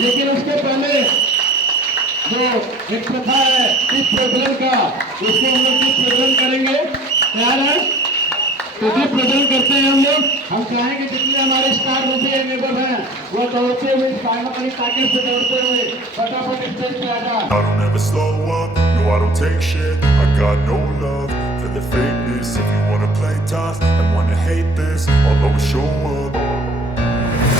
लेकिन उसके पहले जो एक प्रथा है दीप प्रज्वलन का, उसको हम लोग दीप प्रज्वलन करेंगे। तैयार है? तो दीप प्रज्वलन करते हैं हम लोग। हम चाहेंगे जितने हमारे स्टार रूपी नेबर हैं वो दौड़ते हुए अपनी ताकत से दौड़ते हुए फटाफट स्टेज पे आ जाए। I don't ever slow up, no I don't take shit. I got no love for the fakeness. If you wanna play tough and wanna hate this, I'll always show up.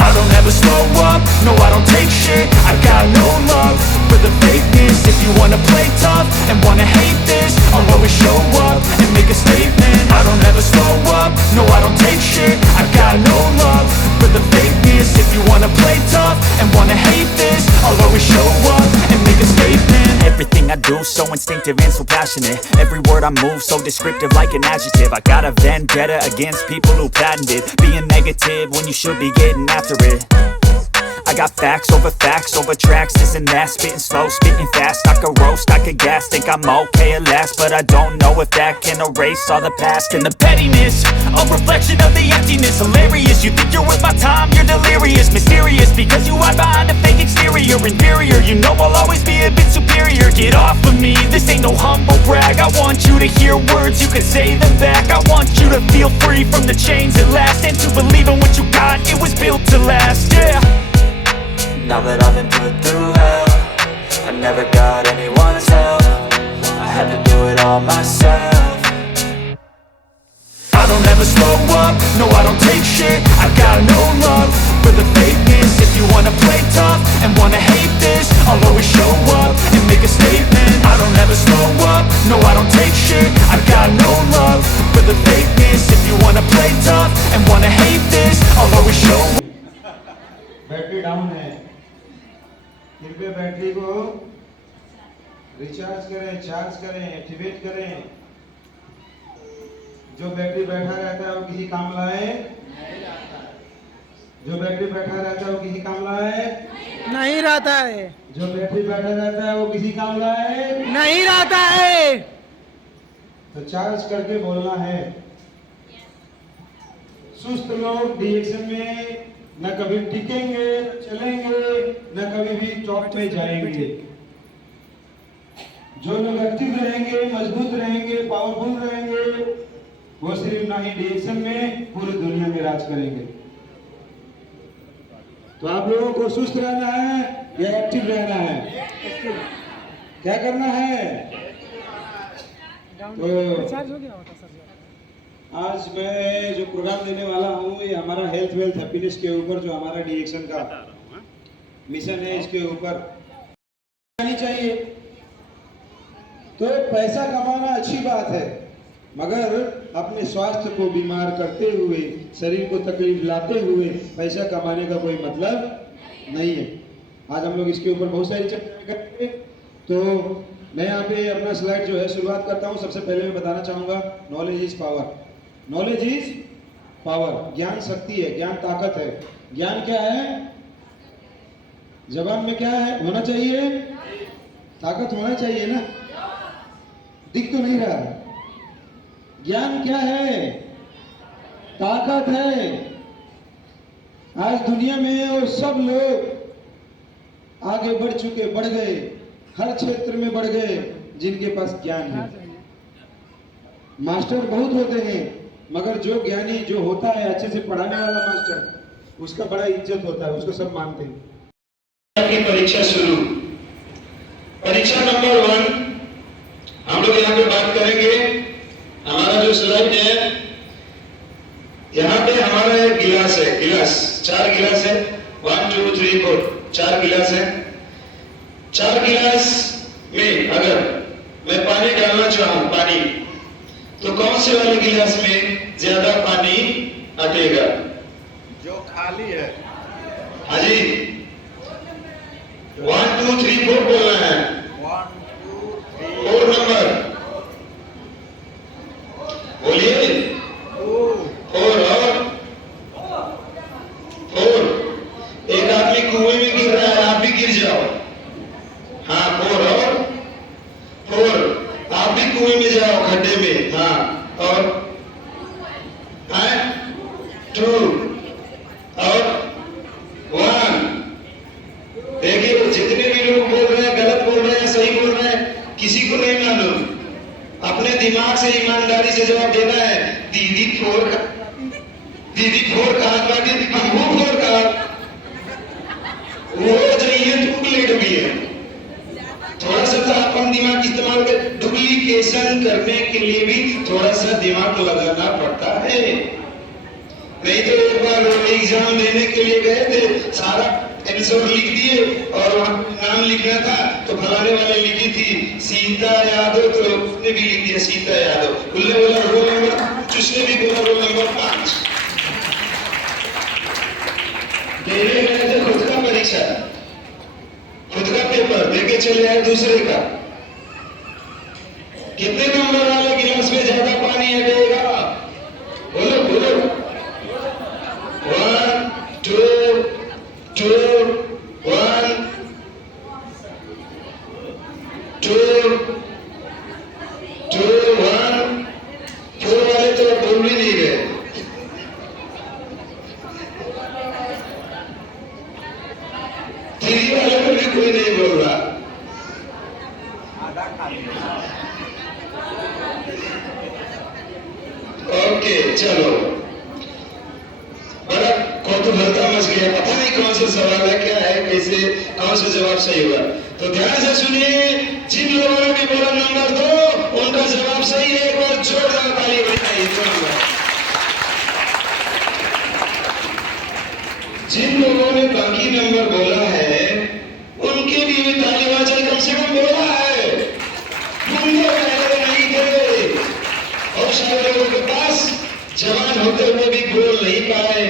I don't ever slow up, no I don't take shit. I got no love for the fakeness. If you wanna play tough and wanna hate this, I'll always show up and make a statement. I don't ever slow up, no I don't take shit. I got no love for the fakeness. If you wanna play tough and wanna hate this, I'll always show up and make a statement. Everything I do so instinctive and so passionate. Every word I move so descriptive like an adjective. I got a vendetta against people who patented being negative when you should be getting after it. I got facts over tracks, this and that. Spitting slow, spitting fast. I could roast, I could gas. Think I'm okay at last, but I don't know if that can erase all the past. And the pettiness, a reflection of the emptiness. Hilarious, you think you're worth my time, you're delirious. Mysterious, because you hide behind a fake exterior. Inferior, you know I'll always be a bit superior. Get off of me, this ain't no humble brag. I want you to hear words, you can say them back. I want you to feel free from the chains at last, and to believe in what you got, it was built to last, yeah. Now that I've been put through hell, I never got anyone's help. I had to do it all myself. I don't ever slow up, no I don't take shit. I got no love for the fakeness. If you wanna play tough and wanna hate this, I'll always show up and make a statement. I don't ever slow up, no I don't take shit. I got no love for the fakeness. If you wanna play tough and wanna hate this, I'll always show up. Battery down है, कृपया battery को recharge करें, charge करें, activate करें। जो battery बैठा रहता है वो किसी काम लाए? जो बैटरी बैठा रहता है वो किसी काम लाए? नहीं रहता है। जो बैटरी बैठा रहता है वो किसी काम लाए? नहीं रहता है। तो चार्ज करके बोलना है। सुस्त लोग डिएक्शन में न कभी टिकेंगे, न चलेंगे, न कभी भी टॉप पे जाएंगे। जो लोग एक्टिव रहेंगे, मजबूत रहेंगे, पावरफुल रहेंगे, वो सिर्फ ना ही डिएक्शन में पूरी दुनिया में राज करेंगे। तो आप लोगों को सुस्त रहना है या एक्टिव रहना है? क्या करना है? तो आज मैं जो प्रोग्राम देने वाला हूँ ये हमारा हेल्थ वेल्थ हैप्पीनेस के ऊपर, जो हमारा डिएक्शन का मिशन है, इसके ऊपर आनी चाहिए। तो पैसा कमाना अच्छी बात है, मगर अपने स्वास्थ्य को बीमार करते हुए, शरीर को तकलीफ लाते हुए पैसा कमाने का कोई मतलब नहीं है। आज हम लोग इसके ऊपर बहुत सारी चर्चा करेंगे। तो मैं यहाँ पे अपना स्लाइड जो है शुरुआत करता हूँ। सबसे पहले मैं बताना चाहूँगा, knowledge is power. Knowledge is power, ज्ञान शक्ति है, ज्ञान ताकत है। ज्ञान क्या है? जबान में क्या है होना चाहिए? ताकत होना चाहिए ना, दिख तो नहीं रहा। ज्ञान क्या है? ताकत है। आज दुनिया में और सब लोग आगे बढ़ चुके, बढ़ गए, हर क्षेत्र में बढ़ गए जिनके पास ज्ञान है। मास्टर बहुत होते हैं, मगर जो ज्ञानी जो होता है, अच्छे से पढ़ाने वाला मास्टर, उसका बड़ा इज्जत होता है, उसको सब मानते हैं। आपकी परीक्षा शुरू, परीक्षा नंबर 1 हम लोग यहाँ पे बात करेंगे। हमारा जो स्लाइड है यहाँ पे हमारा एक गिलास है, गिलास 4 गिलास है, 1 2 3 4 4 गिलास है। 4 गिलास में अगर मैं पानी डालना चाहूं, पानी, तो कौन से वाले गिलास में ज्यादा पानी अटेगा? जो खाली है। हाँ जी, 1 2 3 4 बोलना है। 1 2 3 4 नंबर बोलिए। 2 4 और 4। एक आदमी कुएं में गिर रहा है, आप भी गिर जाओ। हाँ, 4 और 4, आप भी कुएं में जाओ, खड्डे में। हाँ, और 2 और 1। देखिए, जितने भी लोग बोल रहे हैं, गलत बोल रहे हैं, सही बोल रहे हैं, किसी को नहीं मालूम। अपने दिमाग से ईमानदारी से जवाब देना है। दीदी 4 का, दीदी 4 कहा, हम 4 कहा, वो जाइए डुप्लीकेट भी है। थोड़ा सा तो अपन दिमाग इस्तेमाल कर, डुप्लीकेशन करने के लिए भी थोड़ा सा दिमाग लगाना पड़ता है। नहीं तो एक बार एग्जाम देने के लिए गए थे, सारा आंसर लिख दिए और वहां नाम लिखना था, तो फलाने वाले लिखी थी सीता यादव, तो उसने भी लिख दिया सीता यादव। उसने बोला रोल नंबर, उसने भी बोला रोल नंबर 5। देने गए थे खुद का परीक्षा, खुद का पेपर देके चले आए दूसरे का। कितने नंबर वाले गिलास में ज्यादा पानी हटेगा? बोलो बोलो। 1 2 2 1 2 2 1। 4 वाले तो बोल भी नहीं गए। थ्री वाले को भी कोई नहीं बोल रहा। आधा खाली है। ओके, चलो, बड़ा कौतूहलता मच गया, पता नहीं कौन सा सवाल है, क्या है, कैसे, कौन सा जवाब सही हुआ। तो ध्यान से सुनिए, जिन लोगों ने भी बोला नंबर 2, उनका जवाब सही है। एक बार जोरदार ताली बजाइए। 2 नंबर। जिन लोगों ने बाकी नंबर बोला है, उनके लिए भी ताली बजाइए, कम से कम बोला है। मुंडे पहले नहीं थे, और शायद लोगों के पास जवान होते हुए भी बोल नहीं पाए,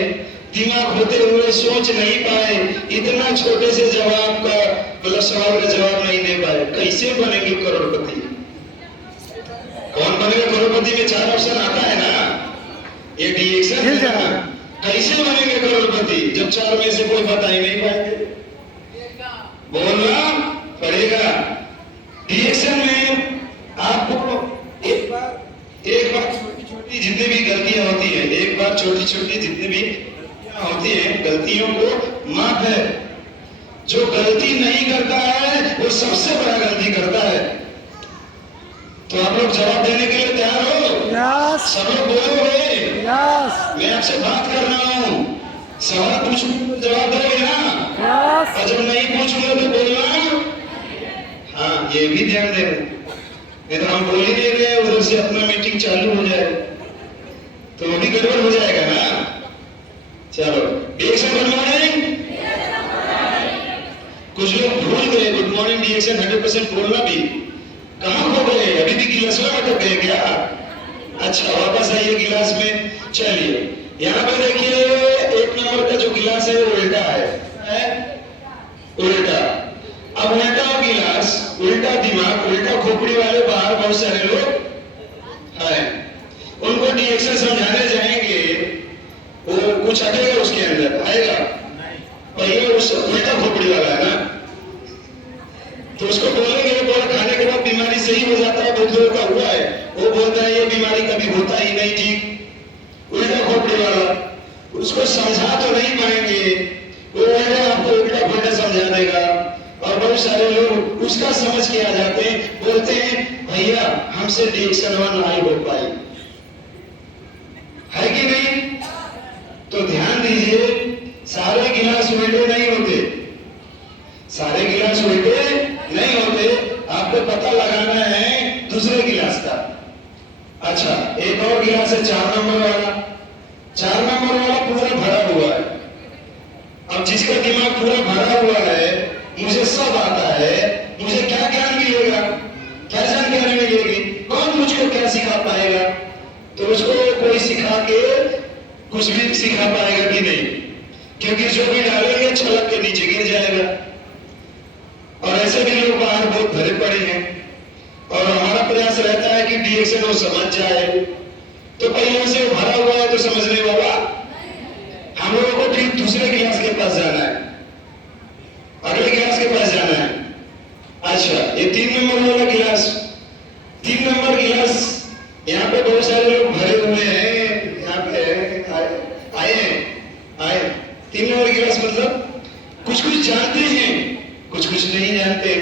दिमाग होते हुए सोच नहीं पाए, इतना छोटे से जवाब का, मतलब सवाल का जवाब नहीं दे पाए। कैसे बनेंगे करोड़पति? कौन बनेगा करोड़पति में 4 ऑप्शन आता है ना, ये डिएक्शन है ना। कैसे बनेंगे करोड़पति जब 4 में से कोई बता ही नहीं पाएंगे? बोलना पड़ेगा। डिएक्शन में आपको एक बार छोटी छोटी जितनी भी गलतियां होती है, एक बार छोटी छोटी जितनी भी गलतियां होती है, गलतियों को माफ है। जो गलती नहीं करता है वो सबसे बड़ा गलती करता है। तो आप लोग जवाब देने के लिए तैयार हो? यस सब लोग बोलोगे? यस मैं आपसे बात कर रहा हूँ, सवाल पूछूंगा तो जवाब दोगे ना? यस और जब नहीं पूछूंगा तो बोलना। हाँ, ये भी ध्यान देना, नहीं तो हम बोल ही नहीं रहे, उधर से अपना मीटिंग चालू हो जाए तो वो भी गड़बड़ हो जाएगा ना। चलो, डिएक्शन गुड मॉर्निंग। कुछ लोग भूल गए गुड मॉर्निंग डिएक्शन 100% बोलना भी। कहाँ खो गए? अभी भी गिलास में अटक गए क्या? अच्छा, वापस आइए गिलास में। चलिए, यहाँ पे देखिए, 1 नंबर का जो गिलास है वो उल्टा है उल्टा। अब उल्टा गिलास, उल्टा दिमाग, उल्टा खोपड़ी वाले बाहर बहुत सारे लोग हैं। उनको डिएक्शन समझाने जाएंगे, वो कुछ हटेगा उसके अंदर? आएगा? पहले उस उल्टा खोपड़ी वाला है ना, तो उसको बोलेंगे, बोल खाने के बाद बीमारी सही हो जाता है, बहुत लोगों का हुआ है। वो बोलता है ये बीमारी कभी होता ही नहीं ठीक। उल्टा खोपड़ी वाला, उसको समझा तो नहीं पाएंगे, वो आपको उल्टा पुल्टा समझा देगा। और बहुत सारे लोग उसका समझ के आ जाते हैं, बोलते हैं भैया हमसे डिएक्शन 1 नहीं हो पाई, है कि नहीं? तो ध्यान दीजिए, सारे गिलास उल्टे नहीं होते, सारे गिलास उल्टे नहीं होते। आपको पता लगाना है दूसरे गिलास का। अच्छा, एक और गिलास है 4 नंबर वाला। 4 वाला पूरा भरा हुआ है। अब जिसका दिमाग पूरा भरा हुआ है, मुझे सब आता है, मुझे क्या ज्ञान मिलेगा, क्या जानकारी मिलेगी, कौन मुझको क्या सिखा पाएगा? तो उसको कोई सिखा के कुछ भी सिखा पाएगा भी नहीं, क्योंकि जो भी डालेंगे छलक के नीचे गिर जाएगा। और ऐसे भी लोग बाहर बहुत भरे पड़े हैं, और हमारा प्रयास रहता है कि डीएक्शन वो समझ जाए। तो पहले से वो भरा हुआ है तो समझने वाला, हम लोगों को फिर दूसरे गिलास के पास जाना है, अगले गिलास के पास जाना है। अच्छा, ये 3 नंबर वाला गिलास, 3 नंबर गिलास, यहाँ पे बहुत सारे लोग भरे हुए हैं, यहाँ पे आए हैं, आए। 3 नंबर गिलास मतलब कुछ कुछ जानते हैं, कुछ कुछ नहीं जानते,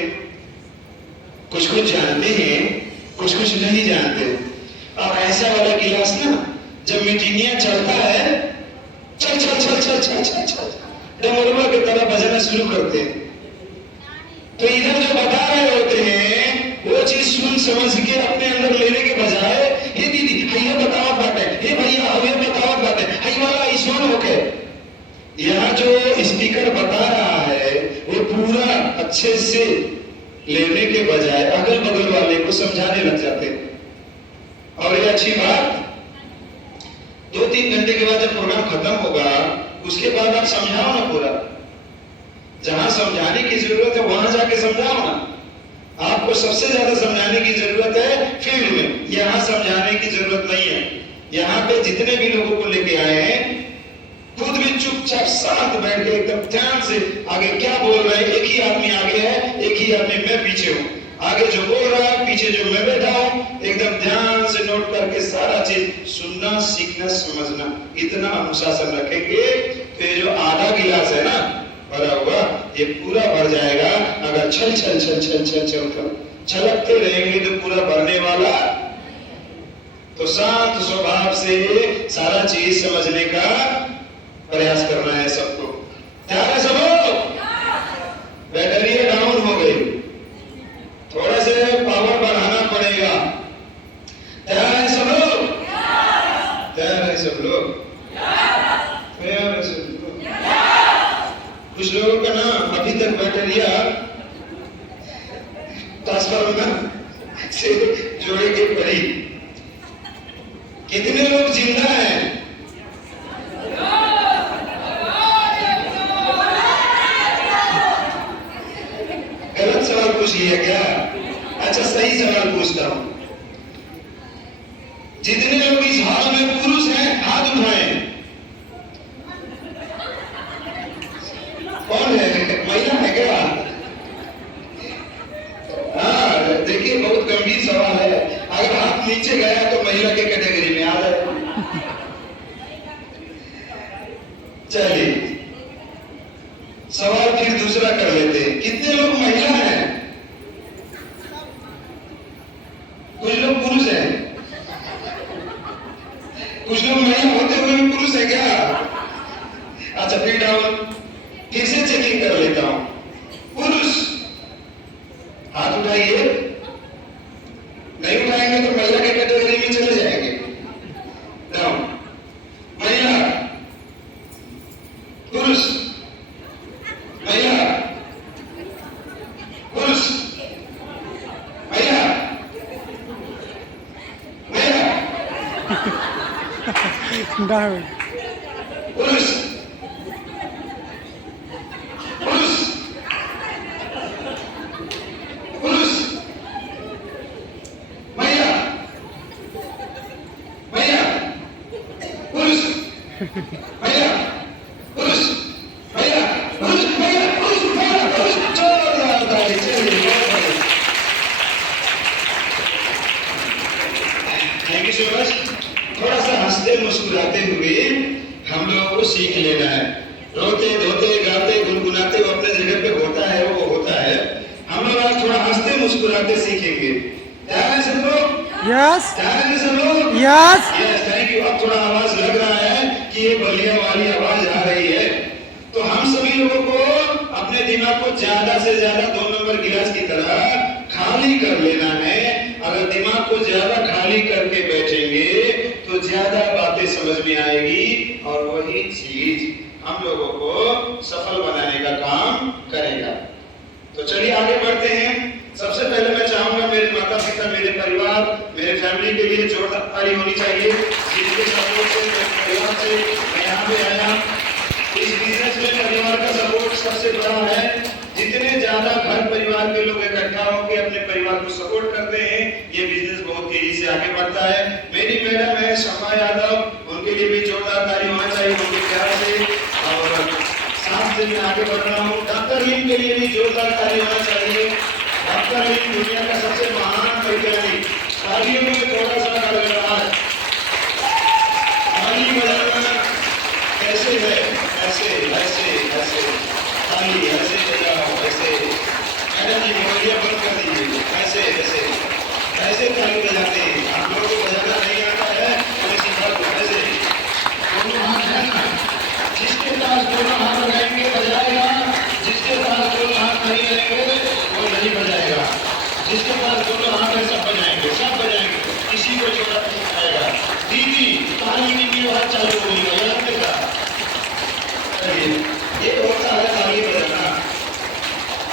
कुछ कुछ जानते हैं, कुछ कुछ नहीं जानते। और ऐसा वाला गिलास ना, जब मीटिंगियां चलता है, चल चल चल चल चल चल चल डमरुआ की तरह बजाना शुरू करते हैं। तो इधर जो बता रहे होते हैं वो चीज सुन समझ के अपने अंदर लेने के बजाय, हे दीदी ये बताओ बात है, हे भैया ये बताओ बात है, हे वाला ईश्वर होके यहाँ जो स्पीकर बता रहा है वो पूरा अच्छे से लेने के बजाय अगल बगल वाले को समझाने लग जाते हैं। और ये अच्छी बात, 2-3 घंटे के बाद जब प्रोग्राम खत्म होगा, उसके बाद आप समझाओ ना पूरा। जहां समझाने की जरूरत है वहां जाके समझाओ ना। आपको सबसे ज्यादा समझाने की जरूरत है फील्ड में, यहाँ समझाने की जरूरत नहीं है। यहाँ पे जितने भी लोगों को लेके आए हैं, खुद भी चुपचाप शांत बैठ के एकदम ध्यान से आगे क्या बोल रहे हैं। एक ही आदमी आगे है, एक ही आदमी मैं पीछे हूँ, आगे जो बोल रहा है, पीछे जो मैं बैठा हूँ, एकदम ध्यान से नोट करके सारा चीज सुनना, सीखना, समझना। इतना अनुशासन रखेंगे तो ये जो आधा गिलास है ना भरा हुआ, ये पूरा भर जाएगा। अगर छल छल छल छल छल छल कर छलकते रहेंगे तो पूरा भरने वाला। तो शांत स्वभाव से सारा चीज समझने का प्रयास करना है सबको। तैयार है सब लोग? बैटरी डाउन हो गई, थोड़ा से पावर बढ़ाना पड़ेगा। तैयार है सब लोग? तैयार है सब लोग? तैयार है सब लोग? कुछ लोगों का ना अभी तक बैटरिया ट्रांसफार्मर से जोड़े के पड़ी। कितने लोग जिंदा हैं? गलत सवाल पूछ लिया क्या? अच्छा, सही सवाल पूछता हूं। जितने लोग इस हाल में पुरुष हैं हाथ उठाएं। कौन है? महिला है क्या? हाँ, देखिए बहुत गंभीर सवाल है। अगर हाथ नीचे गया तो महिला के कैटेगरी में आ जाए। चलिए सवाल फिर दूसरा कर लेते हैं। कितने लोग महिला हैं? कुछ लोग पुरुष हैं, कुछ लोग महिला होते हुए भी पुरुष है क्या? अच्छा, फिर डाउन, फिर से चेकिंग कर लेता हूं। पुरुष हाथ उठाइए। नहीं उठाएंगे तो महिला के कैटेगरी में चले जाएंगे। डाउन, महिला, पुरुष, महिला, पुरुष, महिला, महिला, डाउन, पुरुष, पुरुष, पुरुष, महिला, महिला, पुरुष, महिला, पुरुष, महिला, पुरुष, महिला, पुरुष, महिला, पुरुष। जोरदार ताली। चलिए, थैंक यू सो मच। थोड़ा सा हंसते मुस्कुराते हुए हम लोगों को सीख लेना है। रोते धोते गाते गुनगुनाते वो अपने जगह पे होता है, वो होता है। हम लोग आज थोड़ा हंसते मुस्कुराते सीखेंगे। तैयार है सब लोग? यस तैयार है सब लोग? Yes yes, thank you. अब थोड़ा आवाज लग रहा है कि ये बलिया वाली आवाज आ रही है। तो हम सभी लोगों को अपने दिमाग को ज्यादा से ज्यादा 2 नंबर गिलास की तरह खाली कर लेना है। अगर दिमाग को ज्यादा खाली करके बैठेंगे तो ज्यादा बातें समझ में आएगी और वही चीज हम लोगों को सफल बनाने का काम करेगा। तो चलिए आगे बढ़ते हैं। सबसे पहले मैं चाहूंगा मेरे माता पिता, मेरे परिवार, मेरे फैमिली के लिए जोरदार ताली होनी चाहिए, जिनके सपोर्ट से, मेरे परिवार से मैं यहाँ पे आया। इस बिजनेस में परिवार का सपोर्ट सबसे बड़ा है। जितने ज्यादा घर परिवार के लोग इकट्ठा होकर अपने परिवार को सपोर्ट करते हैं, ये बिजनेस बहुत तेजी से आगे बढ़ता है। मेरी मैडम है शम्मा यादव, उनके लिए भी जोरदार ताली होना चाहिए उनके प्यार से। और साथ से मैं आगे बढ़ रहा हूँ, डॉक्टर लीम के लिए भी जोरदार ताली होना चाहिए। डॉक्टर लीम दुनिया का सबसे महान वैज्ञानिक, तालियों में थोड़ा सा गड़गड़ाहट, ताली बजाना कैसे है, ऐसे ऐसे ऐसे ताली ऐसे बजाओ, ऐसे। मैडम जी मोबाइल बंद कर दीजिए, ऐसे ऐसे ऐसे ताली बजाते हैं। आप लोगों को बजाना नहीं आता है तो सिखा दो। ऐसे दोनों हाथ है ना, जिसके पास दोनों हाथ लगाएंगे बजाएगा, जिसके पास दोनों हाथ नहीं रहेंगे वो नहीं बजाएगा। जिसके पास दोनों हाथ है सब बजाएंगे, सब बजाएंगे, किसी को छोड़ा नहीं आएगा। दीदी ताली की बात चालू होगी, याद देखा ये होता है ताली बजाना।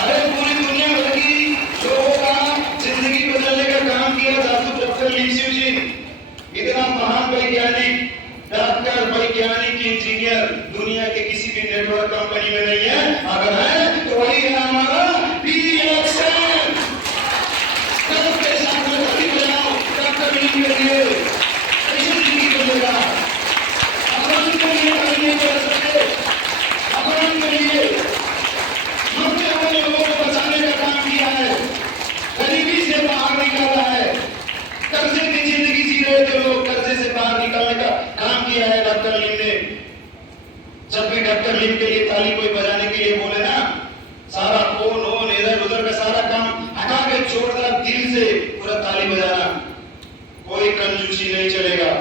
अरे पूरी दुनिया भर की लोगों का जिंदगी बदलने का काम किया डॉक्टर ली सिउ जी। इतना महान वैज्ञानिक, डॉक्टर, वैज्ञानिक, इंजीनियर दुनिया के किसी भी नेटवर्क कंपनी में नहीं है। अगर है तो वही है हमारा DXN। सबके साथ में ताली बजाओ डॉक्टर ली के लिए। कैसे जिंदगी बदलेगा? अपन के लिए ताली नहीं बजा सकते, अपन के लिए मरते हुए लोगों को बचाने का काम किया है, गरीबी से बाहर निकाला है, कर्जे की जिंदगी जी रहे थे लोग, कर्जे से बाहर निकालने का काम किया है डॉक्टर लीम ने। जब भी डॉक्टर लीम के लिए ताली कोई बजाने के लिए बोले ना, सारा फोन ओन इधर उधर का सारा काम हटा के छोड़कर दिल से पूरा ताली बजाना। कोई कंजूसी नहीं चलेगा।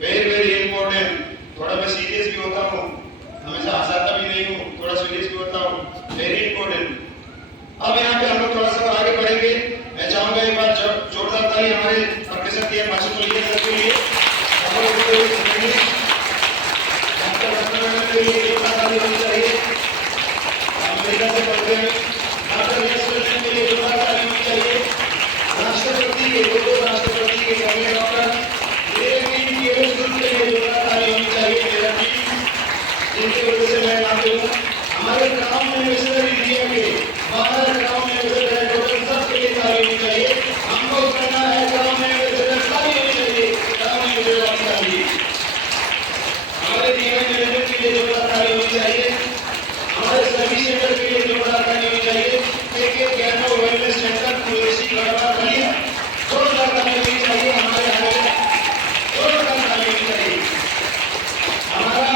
Very very important. थोड़ा मैं सीरियस भी होता हूँ, हमेशा हंसाता भी नहीं हूँ, थोड़ा सीरियस भी होता हूँ। Very important. अब यहाँ पे हम लोग थोड़ा सा आगे बढ़ेंगे। मैं चाहूंगा एक बार जोरदार ताली हमारे प्रोफेसर के भाषण के लिए सबके लिए, डॉक्टर के लिए जोरदार ताली होनी चाहिए। अमेरिका से पढ़ते हैं डॉक्टर के लिए जोरदार ताली होनी चाहिए। राष्ट्रपति के दो राष्ट्रपति के पहले डॉक्टर के लिए जोरदार ताली होनी चाहिए। मेरा टीम जिनकी वजह से मैं नाम दूंगा, हमारे गांव में मिशनरी दिए के बाहर गांव में डॉक्टर सबके लिए ताली होनी चाहिए। हमको करना है गांव में ताली होनी चाहिए, गांव में ताली। हमारे जीवन मैनेजमेंट के लिए जोरदार ताली होनी चाहिए। हमारे सर्विस सेंटर के लिए जोरदार ताली होनी चाहिए। के ज्ञानो वेलनेस सेंटर कुरेशी गढ़वा बलिया, जोरदार ताली होनी चाहिए। हमारे जोरदार ताली होनी चाहिए। हमारा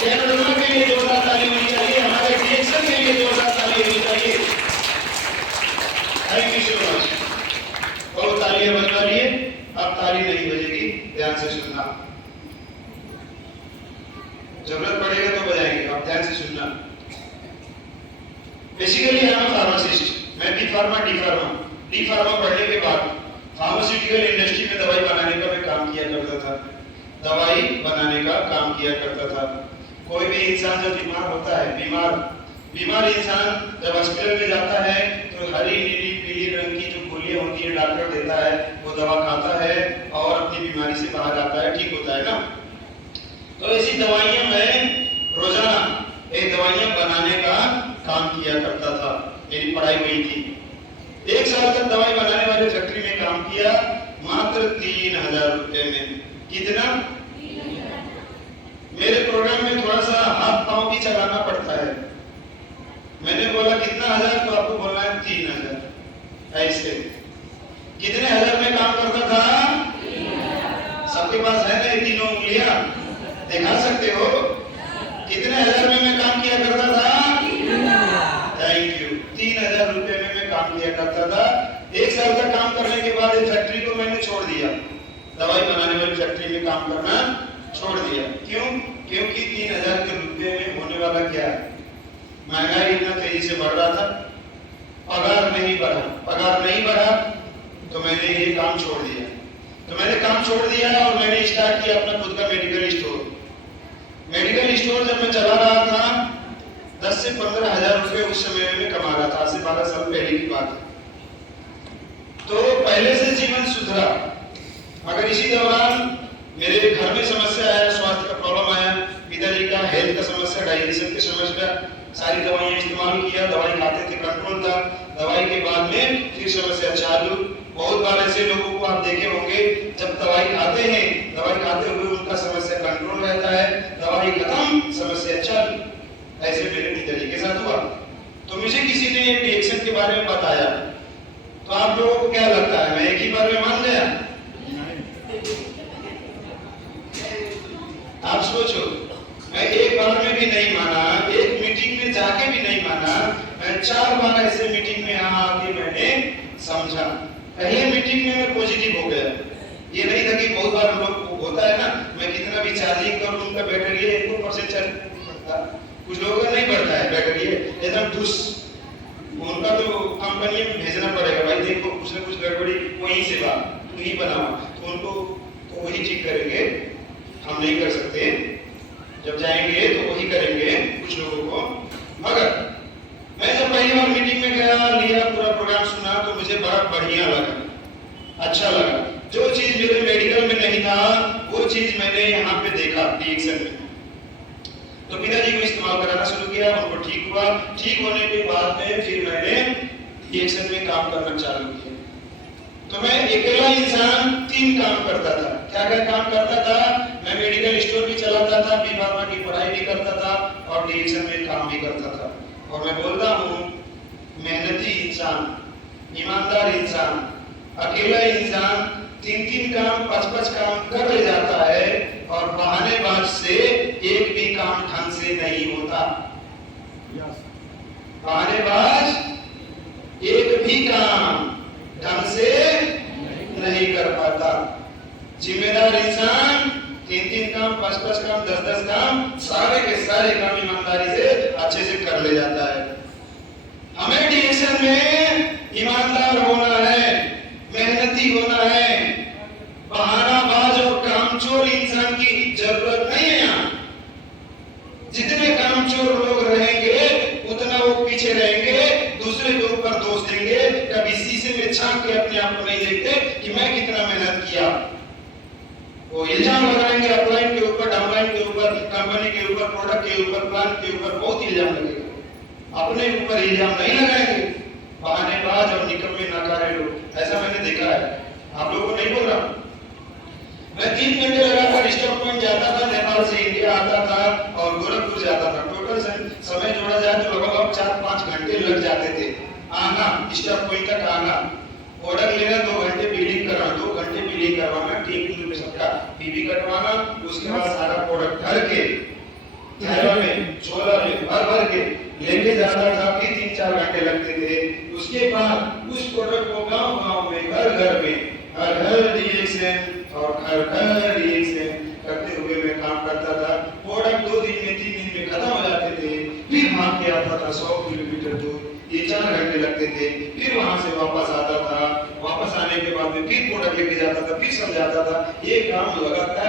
कैनडा के लिए जोरदार ताली होनी चाहिए। हमारे DXN के लिए जोरदार ताली होनी चाहिए। Thank you so much. बहुत तालियां बजा लिए, अब ताली नहीं बजेगी, ध्यान से सुनना। जरूरत पड़ेगा तो बजाएंगे, अब ध्यान से सुनना। Basically I am pharmacist. मैं डी फार्मा पढ़ने के बाद फार्मास्यूटिकल इंडस्ट्री में दवाई बनाने का मैं काम किया करता था। दवाई बनाने का काम किया करता था। कोई भी इंसान जब बीमार होता है, बीमार इंसान जब हॉस्पिटल में जाता है तो हरी नीली पीली रंग की जो गोलियां होती है डॉक्टर देता है, वो दवा खाता है और अपनी बीमारी से बाहर आता है, ठीक होता है ना। तो ऐसी दवाइयां मैं रोजाना एक दवाइयां बनाने का काम किया करता था। मेरी पढ़ाई हुई थी। 1 साल तक दवाई बनाने वाले फैक्ट्री में काम किया, मात्र 3000 रुपए में। कितना? मेरे प्रोग्राम में थोड़ा सा हाथ पांव भी चलाना पड़ता है। मैंने बोला कितना हजार, तो आपको बोलना है 3000। ऐसे कितने हजार में काम करता था? सबके पास है ना ये तीनों उंगलियां, दिखा सकते हो? कितने हजार में मैं काम किया करता था? Thank you. 3000 रुपए में मैं काम किया करता था। 1 साल तक काम करने के बाद इस फैक्ट्री को मैंने छोड़ दिया। दवाई बनाने वाली फैक्ट्री में काम करना छोड़ दिया। क्यों? क्योंकि 3000 के रुपए में होने वाला क्या है? महंगाई इतना तेजी से बढ़ रहा था, पगार नहीं बढ़ा तो मैंने ये काम छोड़ दिया। तो मैंने काम छोड़ दिया और मैंने स्टार्ट किया अपना खुद का मेडिकल स्टोर। मेडिकल स्टोर जब मैं चला रहा था 10 से 15 हजार रुपए उस समय में कमा रहा था, आज से 12 साल पहले की बात है। तो पहले से जीवन सुधरा, मगर इसी दौरान मेरे घर में समस्या आया, स्वास्थ्य का प्रॉब्लम आया, पिताजी का हेल्थ का समस्या, डाइजेशन की समस्या, सारी दवाइयां इस्तेमाल किया, दवाई खाते थे, कंट्रोल था। दवाई के बाद में फिर समस्या चालू। बहुत बार ऐसे लोगों को आप देखे होंगे, जब दवाई खाते हैं, दवाई खाते हुए उनका समस्या कंट्रोल रहता है, दवाई खत्म, समस्या चालू। ऐसे मेरे पिताजी के साथ हुआ। तो मुझे किसी ने रिएक्शन के बारे में बताया, तो आप लोगों को क्या लगता है, मैं एक ही बार में मान गया? आप सोचो, मैं एक बार में भी नहीं माना, एक मीटिंग में जाके भी नहीं माना, मैं 4 बार ऐसे मीटिंग में यहाँ आके मैंने समझा। पहले मीटिंग में मैं पॉजिटिव हो गया। ये नहीं था कि बहुत बार लोग होता है ना, मैं कितना भी चार्जिंग करूं उनका बैटरी 1% चार्ज बढ़ता, कुछ लोगों का नहीं बढ़ता है बैटरी, एकदम धुस। उनका तो कंपनी में भेजना पड़ेगा, भाई देखो कुछ ना कुछ गड़बड़ी वहीं से बात तू ही बनावा, तो उनको तो वही ठीक करेंगे, हम नहीं कर सकते। जब जाएंगे तो वही करेंगे कुछ लोगों को। मगर मैं जब पहली बार मीटिंग में गया, लिया, पूरा प्रोग्राम सुना, तो मुझे बड़ा बढ़िया लगा, अच्छा लगा। जो चीज मेरे मेडिकल में नहीं था वो चीज मैंने यहाँ पे देखा डीएक्शन में। तो पिताजी को इस्तेमाल कराना शुरू किया, उनको ठीक हुआ। ठीक होने के बाद में फिर मैंने डीएक्शन में काम करना चालू किया। तो मैं अकेला इंसान 3 काम करता था। क्या क्या काम करता था? मैं मेडिकल स्टोर भी चलाता था, बी फार्मा की पढ़ाई भी करता था और डीएक्शन में काम भी करता था। और मैं बोलता हूँ, मेहनती इंसान, ईमानदार इंसान, अकेला इंसान 3-3 काम, 5-5 काम कर ले जाता है और बहानेबाज से एक भी काम ढंग से नहीं होता। बहानेबाज एक भी काम ढंग से नहीं कर पाता। जिम्मेदार इंसान 3-3 काम, 5-5 काम, 10-10 काम, सारे के सारे काम ईमानदारी से अच्छे से कर ले जाता है। हमें डीएक्शन में ईमानदार होना है, मेहनती होना है। बहानाबाज और कामचोर इंसान की जरूरत नहीं है। यहाँ जितने कामचोर लोग रहेंगे उतना वो पीछे रहेंगे, दूसरे के ऊपर दोष देंगे, कभी शीशे में झांक के अपने आप को नहीं देखते कि मैं कितना मेहनत किया। वो इल्जाम लगाएंगे अपलाइन के ऊपर, डाउनलाइन के ऊपर, कंपनी के ऊपर, प्रोडक्ट के ऊपर, प्लान के ऊपर, बहुत इल्जाम लगेगा। अपने ऊपर इल्जाम नहीं लगाएंगे। बहानेबाज और निकम्मे नाकारे लोग, ऐसा मैंने देखा है। आप लोगों को नहीं बोल रहा। मैं 3 घंटे लगातार स्टॉप पॉइंट जाता था, नेपाल से इंडिया आता था और गोरखपुर जाता था। टोटल समय जोड़ा जाए तो लगभग 4-5 घंटे लग जाते थे आना, स्टॉप पॉइंट तक आना। ऑर्डर लेना, 2 घंटे बिलिंग करवाना, 2 घंटे बिलिंग करवाना, टीम में सबका पीवी कटवाना, उसके बाद सारा प्रोडक्ट भर के थैला में, झोला में भर के लेके जाता था। फिर 3-4 घंटे लगते थे। उसके बाद उस प्रोडक्ट को गांव-गांव में, घर-घर में, हर डीएक्शन और घर डीएक्शन करते हुए मैं काम करता था। प्रोडक्ट 2 दिन में, 3 दिन में खत्म हो जाते थे। फिर भाग के आता था 100 किलोमीटर दूर, 3-4 घंटे लगते थे। फिर वहां से वापस आता था। वापस आने के बाद में फिर प्रोडक्ट लेके जाता था, फिर समझाता था। ये काम लगातार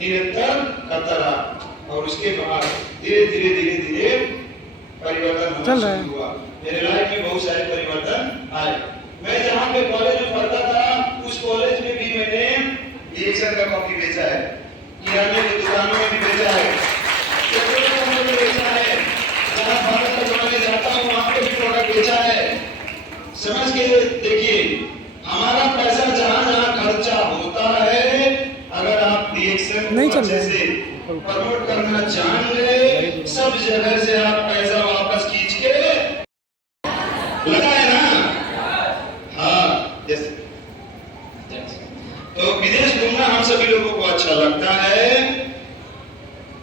निरंतर करता रहा और उसके बाद धीरे-धीरे परिवर्तन होना शुरू हुआ। मेरे लाइफ में बहुत सारे परिवर्तन आए। मैं जहाँ पे कॉलेज में पढ़ता था, उस कॉलेज में भी मैंने डीएक्शन का कॉफी बेचा है, किराने की दुकानों में भी बेचा है, पेट्रोल पंप में बेचा है, जहाँ भारत का दुकान में जाता हूँ वहाँ पे भी प्रोडक्ट बेचा है। समझ के देखिए, हमारा पैसा जहाँ खर्चा होता है, अगर आप डीएक्शन को अच्छे से प्रमोट करना जान ले, सब जगह से आप पैसा वापस खींच के लगाए ना। हाँ, तो विदेश घूमना हम सभी लोगों को अच्छा लगता है,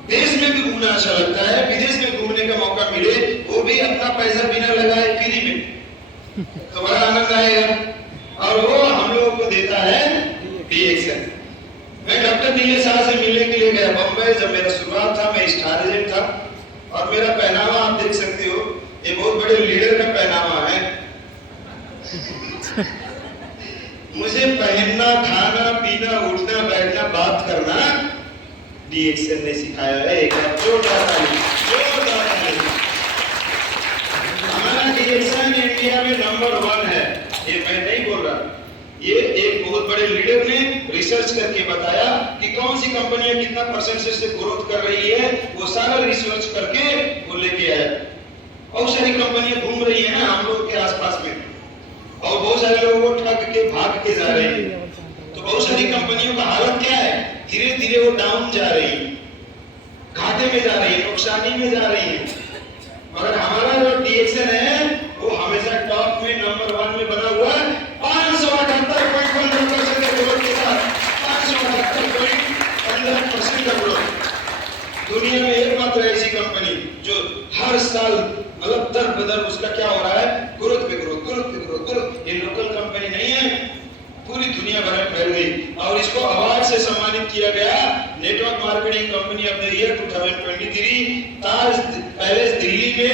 देश में भी घूमना अच्छा लगता है। विदेश में घूमने का मौका मिले, वो भी अपना पैसा बिना लगाए फ्री में, तो बड़ा आनंद आएगा। और वो हम लोगों को देता है डीएक्शन। मैं डॉक्टर नीलेश शाह से मिलने के लिए गया बम्बई। जब मेरा शुरुआत था, मैं स्टार एजेंट था और मेरा पहनावा आप देख सकते हो, ये बहुत बड़े लीडर का पहनावा है। मुझे पहनना, खाना, पीना, उठना, बैठना, बात करना डीएक्सन ने सिखाया है। एक बार जोरदार ताली, जोरदार ताली। हमारा डीएक्सन इंडिया में नंबर 1 है, ये मैं नहीं बोल रहा। ये एक बहुत बड़े लीडर ने रिसर्च करके बताया कि कौन सी कंपनियां कितना परसेंटेज से ग्रोथ कर रही है, वो सारा रिसर्च करके वो लेके आया। बहुत सारी कंपनियां घूम रही है ना हम लोग के आसपास में, और बहुत सारे लोगों को ठग के भाग के जा रहे हैं। तो बहुत सारी कंपनियों का हालत क्या है, धीरे धीरे वो डाउन जा रही है, घाटे में जा रही है, नुकसानी में जा रही है। मगर हमारा जो डीएक्सन है वो हमेशा टॉप में नंबर 1 में बना हुआ है। 578.15% के ग्रोथ के साथ 578.15% का ग्रोथ। दुनिया में एकमात्र ऐसी कंपनी जो हर साल मतलब दर बदर उसका क्या हो रहा है, ग्रोथ पे ग्रोथ, ग्रोथ पे ग्रोथ, ग्रोथ। ये लोकल कंपनी नहीं है, पूरी दुनिया भर में फैल गई और इसको अवार्ड से सम्मानित किया गया network marketing company of the year 2023। Taj palace Delhi में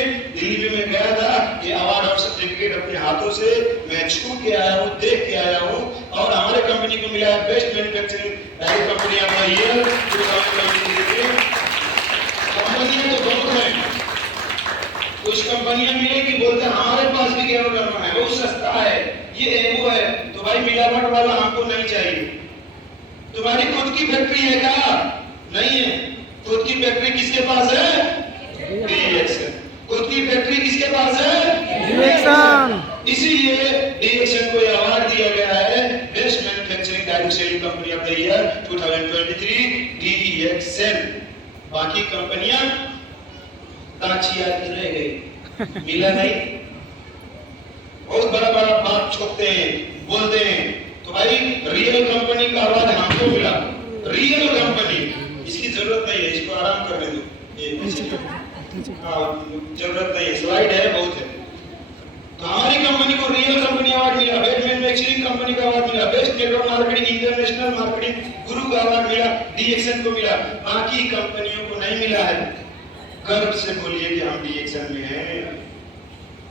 मैं गया था। ये अवार्ड और सर्टिफिकेट अपने हाथों से मैं छू के आया हूँ, देख के आया हूँ, और हमारे कंपनी को मिला है best manufacturing company of the year 2023। कंपनियां तो बहुत हैं, कुछ कंपनियां मिलेगी बोलते हैं हमारे पास भी गैरोडर्मा है, वो सस्ता है, ये है वो है। तो भाई मिलावट वाला हमको नहीं चाहिए। तुम्हारी खुद की फैक्ट्री है क्या? नहीं है। खुद की फैक्ट्री किसके पास है? डीएक्सन। खुद की फैक्ट्री किसके पास है? डीएक्सन। इसीलिए डीएक्सन को यह अवार्ड दिया गया है best manufacturing direct selling company of the year 2023 डीएक्सन। बाकी कंपनियां ताचिया रह गई, मिला नहीं। बहुत बड़ा बड़ा बात छोड़ते हैं, बोलते हैं। तो भाई रियल कंपनी का अवार्ड हमको मिला, रियल कंपनी। इसकी जरूरत नहीं है, इसको आराम करने दो, जरूरत नहीं है, स्लाइड है बहुत है। तो हमारी कंपनी को रियल कंपनी अवार्ड मिला, बेस्ट मैन्युफैक्चरिंग कंपनी का अवार्ड मिला, best network marketing international marketing गुरु का अवार्ड मिला, डीएक्सन को मिला। बाकी कंपनियों को नहीं मिला है। गर्व से बोलिए कि हम डीएक्सन में हैं।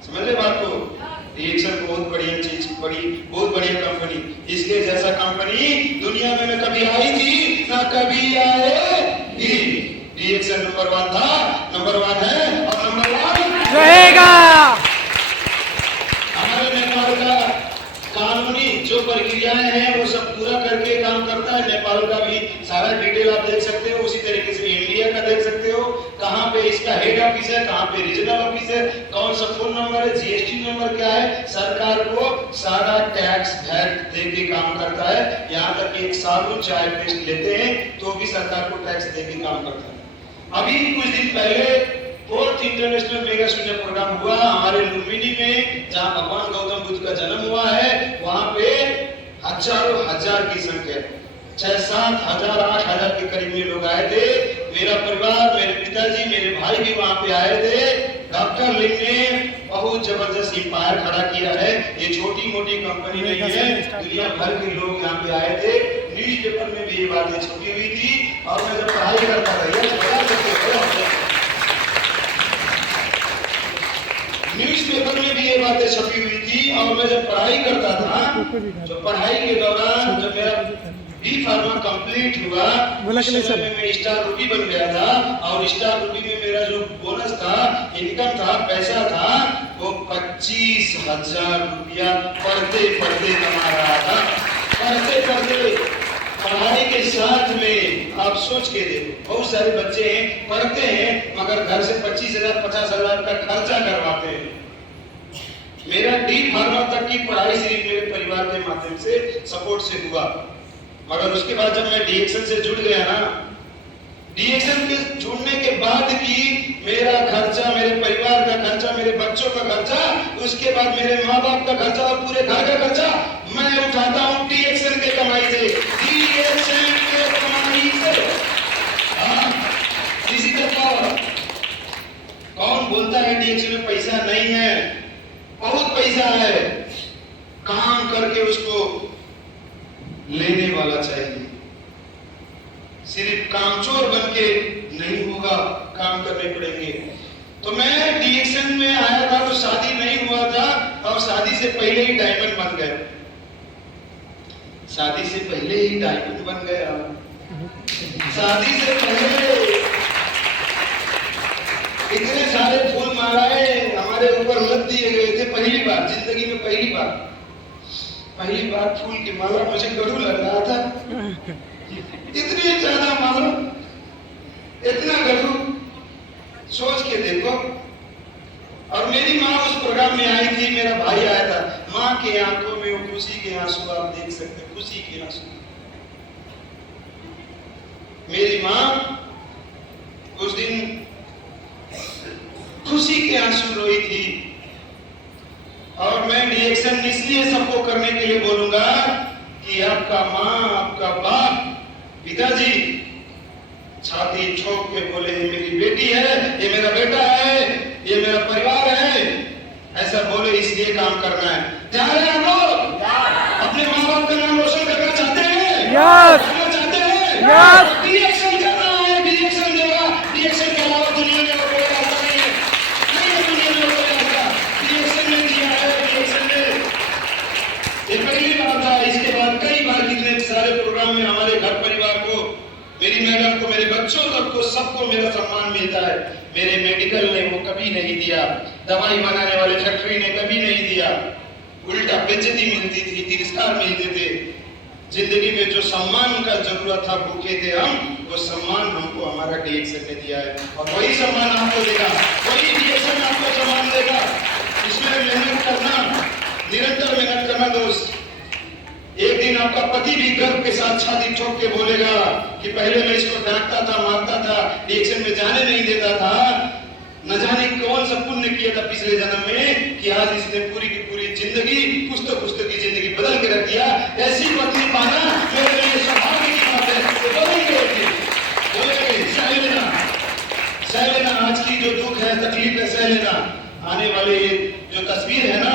समझ ले बात को? डीएक्सन बहुत बढ़िया चीज, बहुत बढ़िया कंपनी। इसके जैसा कंपनी दुनिया में न कभी आई थी ना कभी आएगी। डीएक्सन नंबर 1 था, नंबर 1 है और नंबर 1 रहेगा। हमारे नेपाल का कानूनी जो प्रक्रियाएं हैं वो सब पूरा करके काम करता है। नेपाल का भी सारा डिटेल आप देख सकते हो, उसी तरीके से इंडिया का देख सकते हो। कहाँ पे इसका हेड ऑफिस है, कहाँ पे रीजनल ऑफिस है, कौन सा फोन नंबर है, जीएसटी नंबर क्या है। सरकार को सारा टैक्स वैट दे के काम करता है। यहाँ तक कि एक साबुन चाय पेस्ट लेते हैं तो भी सरकार को टैक्स दे के काम करता है। अभी कुछ दिन पहले 4th इंटरनेशनल मेगा सूर्य प्रोग्राम हुआ हमारे लुम्बिनी में, जहाँ भगवान गौतम बुद्ध का जन्म हुआ है। वहाँ पे हजारों हजार की संख्या, 6-7 हजार 8 हजार के करीब में लोग आए थे। मेरा परिवार, मेरे पिताजी, मेरे भाई भी वहाँ पे आए थे। डॉक्टर लिंग ने बहुत जबरदस्त इंपायर खड़ा किया है। ये छोटी मोटी कंपनी नहीं है, दुनिया भर के लोग यहाँ पे आए थे। न्यूज़पेपर में भी ये बातें छपी हुई थी और मैं जब पढ़ाई करता था, ये बता सकते हो, न्यूज़पेपर में भी ये बातें छपी हुई थी। और मैं जब पढ़ाई करता था, जो पढ़ाई के दौरान जब मेरा बी फार्मा कंप्लीट हुआ, उस समय में मैं स्टार रूबी बन गया था। और स्टार रूबी में मेरा जो बोनस था, इनकम था, पैसा था, वो 25,000 रुपया पढ़ते पढ़ते कमा रहा था। पढ़ते पढ़ते पढ़ाई के साथ में आप सोच के देखो, बहुत सारे बच्चे हैं पढ़ते हैं मगर घर से 25,000 50,000 का खर्चा करवाते हैं। मेरा डी फार्मा तक की पढ़ाई सिर्फ मेरे परिवार के माध्यम से, सपोर्ट से हुआ। मगर उसके बाद जब मैं डीएक्सन से जुड़ गया ना, डीएक्सन के जुड़ने के बाद की मेरा खर्चा, मेरे परिवार का खर्चा, मेरे बच्चों का खर्चा, उसके बाद मेरे माँ बाप का खर्चा और पूरे घर का खर्चा मैं उठाता हूँ डीएक्सन के कमाई से। डीएक्सन के कमाई से। इसी तरह कौन बोलता है डीएक्सन में पैसा नहीं है? बहुत पैसा है। काम करके उसको लेने वाला चाहिए। सिर्फ कामचोर बनके नहीं होगा, काम करने पड़ेंगे। तो मैं डीएक्सन में आया था तो शादी नहीं हुआ था और शादी से पहले ही डायमंड बन गए। शादी से पहले ही डायमंड बन गया। शादी से पहले इतने सारे फूल मालाएं हमारे ऊपर लद दिए गए थे। पहली बार जिंदगी में पहली बार फूल की माला मुझे गड़ू लग रहा था। इतनी ज्यादा माला, इतना गड़ू, सोच के देखो। और मेरी माँ उस प्रोग्राम में आई थी, मेरा भाई आया था। माँ के आंखों में वो खुशी के आंसू आप देख सकते, खुशी के आंसू। मेरी माँ उस दिन खुशी के आंसू रोई थी। और मैं रिएक्शन इसलिए सबको करने के लिए बोलूंगा कि आपका माँ, आपका बाप, पिताजी छाती ठोक के बोले ये मेरी बेटी है, ये मेरा बेटा है, ये मेरा परिवार है, ऐसा बोले, इसलिए काम करना है। ध्यान है आप लोग? अपने माँ बाप का नाम रोशन करना चाहते हैं? करना चाहते हैं? रिएक्शन करना है, रिएक्शन देगा। रिएक्शन के अलावा दुनिया में कोई रास्ता नहीं है, दुनिया में कोई रास्ता। रिएक्शन में दिया है, रिएक्शन में। ये पहली बार था। इसके बाद कई बार कितने सारे प्रोग्राम में हमारे घर परिवार को, मेरी मैडम को, मेरे बच्चों तक को, सबको मेरा सम्मान मिलता है। मेरे मेडिकल ने वो कभी नहीं दिया, दवाई बनाने वाले फैक्ट्री ने कभी नहीं दिया। उल्टा बेइज्जती मिलती थी, तिरस्कार मिलते थे। जिंदगी में जो सम्मान का जरूरत था, भूखे थे हम, वो सम्मान हमको हमारा डीएक्शन ने दिया है। और वही सम्मान आपको देगा, वही डीएक्शन आपको सम्मान देगा। इसमें मेहनत करना, निरंतर मेहनत करना दोस्त। एक दिन आपका पति भी गर्व के साथ छाती ठोक के बोलेगा कि पहले मैं इसको डांटता था, मारता था, रिएक्शन में जाने नहीं देता था, न जाने कौन सा पुण्य किया था पिछले जन्म में कि आज इसने पूरी की पूरी जिंदगी, कुछ तो की जिंदगी बदल के रख दिया। ऐसी पत्नी पाना मेरे लिए सौभाग्य की बात है। बोलेंगे सह लेना, आज की जो दुख है, तकलीफ है, सह लेना। आने वाले ये जो तस्वीर है ना,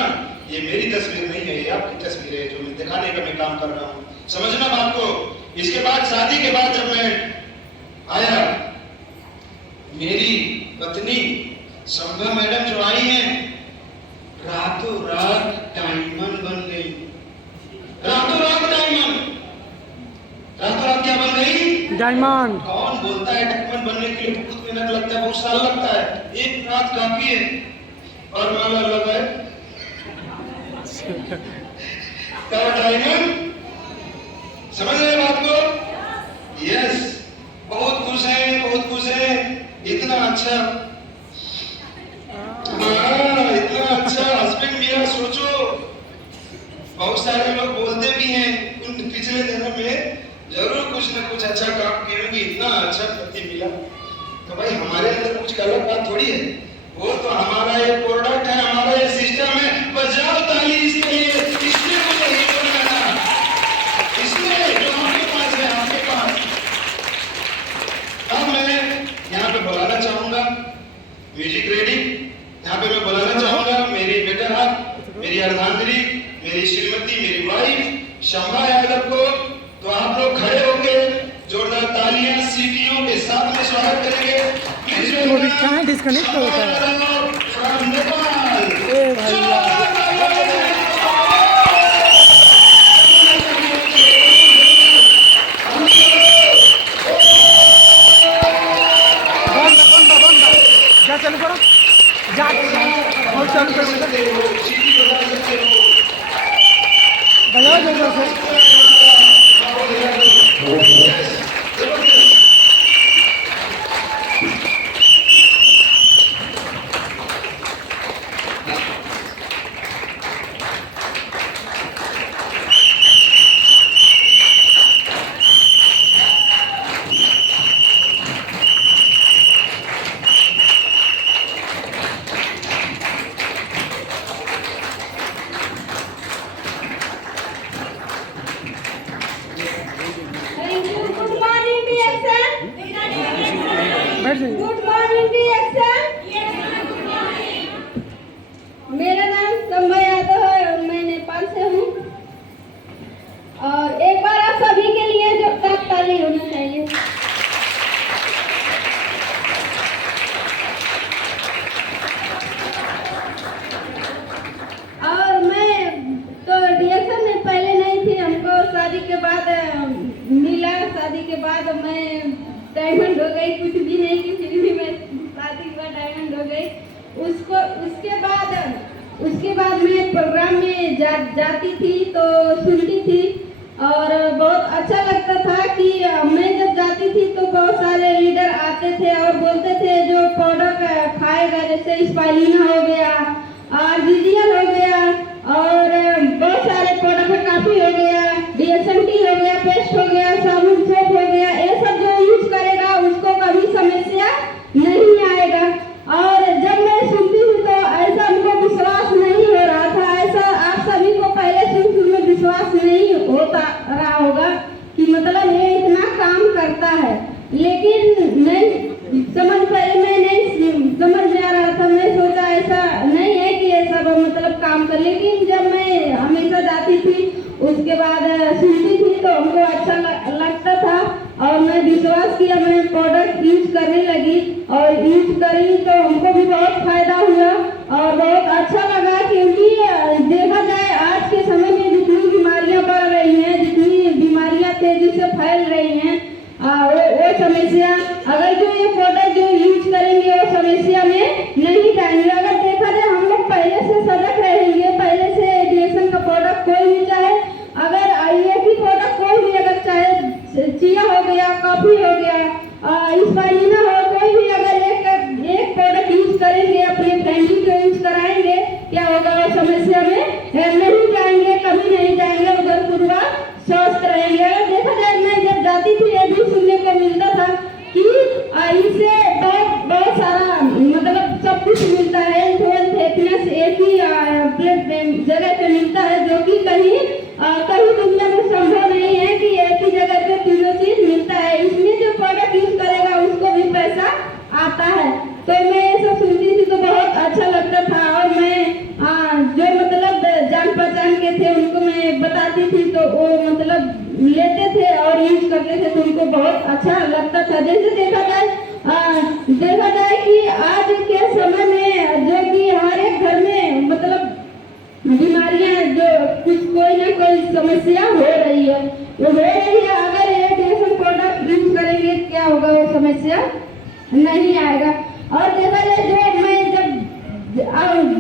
ये मेरी तस्वीर नहीं है, ये आपकी तस्वीर है जो मैं दिखाने का मैं काम कर रहा हूँ। समझना बात को। इसके बाद शादी के बाद जब मैं आया, मेरी पत्नी संभा मैडम जो आई हैं, रातों रात डायमंड बन गई। रातों रात डायमंड, रातों रात क्या बन गई? डायमंड। कौन बोलता है डायमंड बनने के लिए बहुत मेहनत लगता है, बहुत साल लगता है? एक रात काफी है। और माला लगाए डायमंड। समझ रहे बात को? यस, बहुत खुश है, बहुत खुश है। इतना अच्छा, इतना अच्छा हस्बैंड मिला। सोचो, बहुत सारे लोग बोलते भी हैं उन पिछले जन्म में जरूर कुछ न कुछ अच्छा काम किए कि इतना अच्छा पति मिला। तो भाई हमारे अंदर कुछ गलत बात थोड़ी है, वो तो हमारा ये प्रोडक्ट है, हमारा ये सिस्टम है। बजाओ ताली इसके लिए, इसलिए मुझे ये बनाना, इसलिए जो आपके पास है, आपके पास। अब मैं यहाँ पे बुलाना चाहूंगा, म्यूजिक रेडी। यहाँ पे मैं बुलाना चाहूंगा मेरी बेटा, मेरी अर्धांगिनी, मेरी श्रीमती, मेरी वाइफ शंभा यादव को। तो आप लोग खड़े होकर जोरदार तालियां, सीटियों के साथ में स्वागत करेंगे। कहाँ डिस्कनेक्ट होता है? ए भैया, जा चालू करो, जा और चालू करो, बजाओ जोर से। Good morning reaction. मेरा नाम संभा यादव है और मैं नेपाल से हूँ। और एक बार आप सभी के लिए जोरदार ताली होनी चाहिए। और मैं तो रिएक्शन में पहले नहीं थी, हमको शादी के बाद मैं डायमंड हो गई, कुछ भी नहीं की, फिर भी मैं शादी के बाद डायमंड हो गई। उसके बाद मैं प्रोग्राम में जाती थी तो सुनती थी और बहुत अच्छा लगता था कि मैं जब जाती थी तो बहुत सारे लीडर आते थे और बोलते थे जो प्रोडक्ट खाएगा, जैसे स्पाइलिना हो गया, जीजीएल हो गया और बहुत सारे प्रोडक्ट, काफी हो गया, डीएसएनटी हो गया, पेस्ट हो गया, साबुन सोप हो गया, ये सब जो यूज करेगा उसको कभी समस्या नहीं आएगा। और जब मैं सुनती हूँ तो ऐसा हमको विश्वास नहीं हो रहा था, ऐसा आप सभी को पहले सुन में विश्वास नहीं होता रहा होगा कि मतलब ये इतना काम करता है, लेकिन नहीं समझ पहले मैं नहीं समझ में आ रहा था। मैं सोचा ऐसा नहीं है कि ये सब मतलब काम कर, लेकिन जब मैं हमेशा जाती थी उसके बाद सुनती थी तो हमको अच्छा लगता था और मैं विश्वास किया, मैं प्रोडक्ट यूज करने लगी और यूज करी तो हमको भी बहुत फायदा हुआ और बहुत अच्छा लगा। क्योंकि देखा जाए आज के समय में जितनी बीमारियां बढ़ रही हैं, जितनी बीमारियां तेजी से फैल रही हैं, वो समस्या अगर जो ये प्रोडक्ट जो यूज करेंगे वो समस्या में नहीं जाएंगे। अगर देखा जाए हम लोग पहले से सजग रहेंगे, पहले से डीएसएन का प्रोडक्ट कोई भी चाहे, अगर एक ही प्रोडक्ट कोई भी, अगर चाहे चिया हो गया, कॉफी हो गया, स्पाइलिना हो, कोई भी अगर एक प्रोडक्ट यूज करेंगे, अपने फैमिली को यूज कराएंगे, क्या होगा, वो समस्या में नहीं जाएंगे, कभी नहीं जाएंगे, उधर पूरा स्वस्थ रहेंगे। अगर देखा जाए मैं जब जाती थी ये भी सुनने को मिलता था कि इससे बहुत सारा मतलब सब कुछ मिलता है, हेल्थ हैप्पीनेस एक ही जगह पे मिलता है, जो कि कहीं दुनिया में संभव नहीं है कि एक ही जगह पे तीनों चीज मिलता है। इसमें जो प्रोडक्ट यूज करेगा उसको भी पैसा आता है। तो मैं ये सब सुनती थी तो बहुत अच्छा लगता था और मैं जो मतलब जान पहचान के थे उनको मैं बताती थी तो वो मतलब लेते थे और यूज करते थे तो उनको बहुत अच्छा लगता था। जैसे देखा जाए कि आज के समय में जो कि हर एक घर में मतलब बीमारियां जो कुछ कोई ना कोई समस्या हो रही है, वो हो रही है। अगर ये डीएसएन प्रोडक्ट यूज करेंगे क्या होगा, वो समस्या नहीं आएगा। और देखा जाए जो मैं जब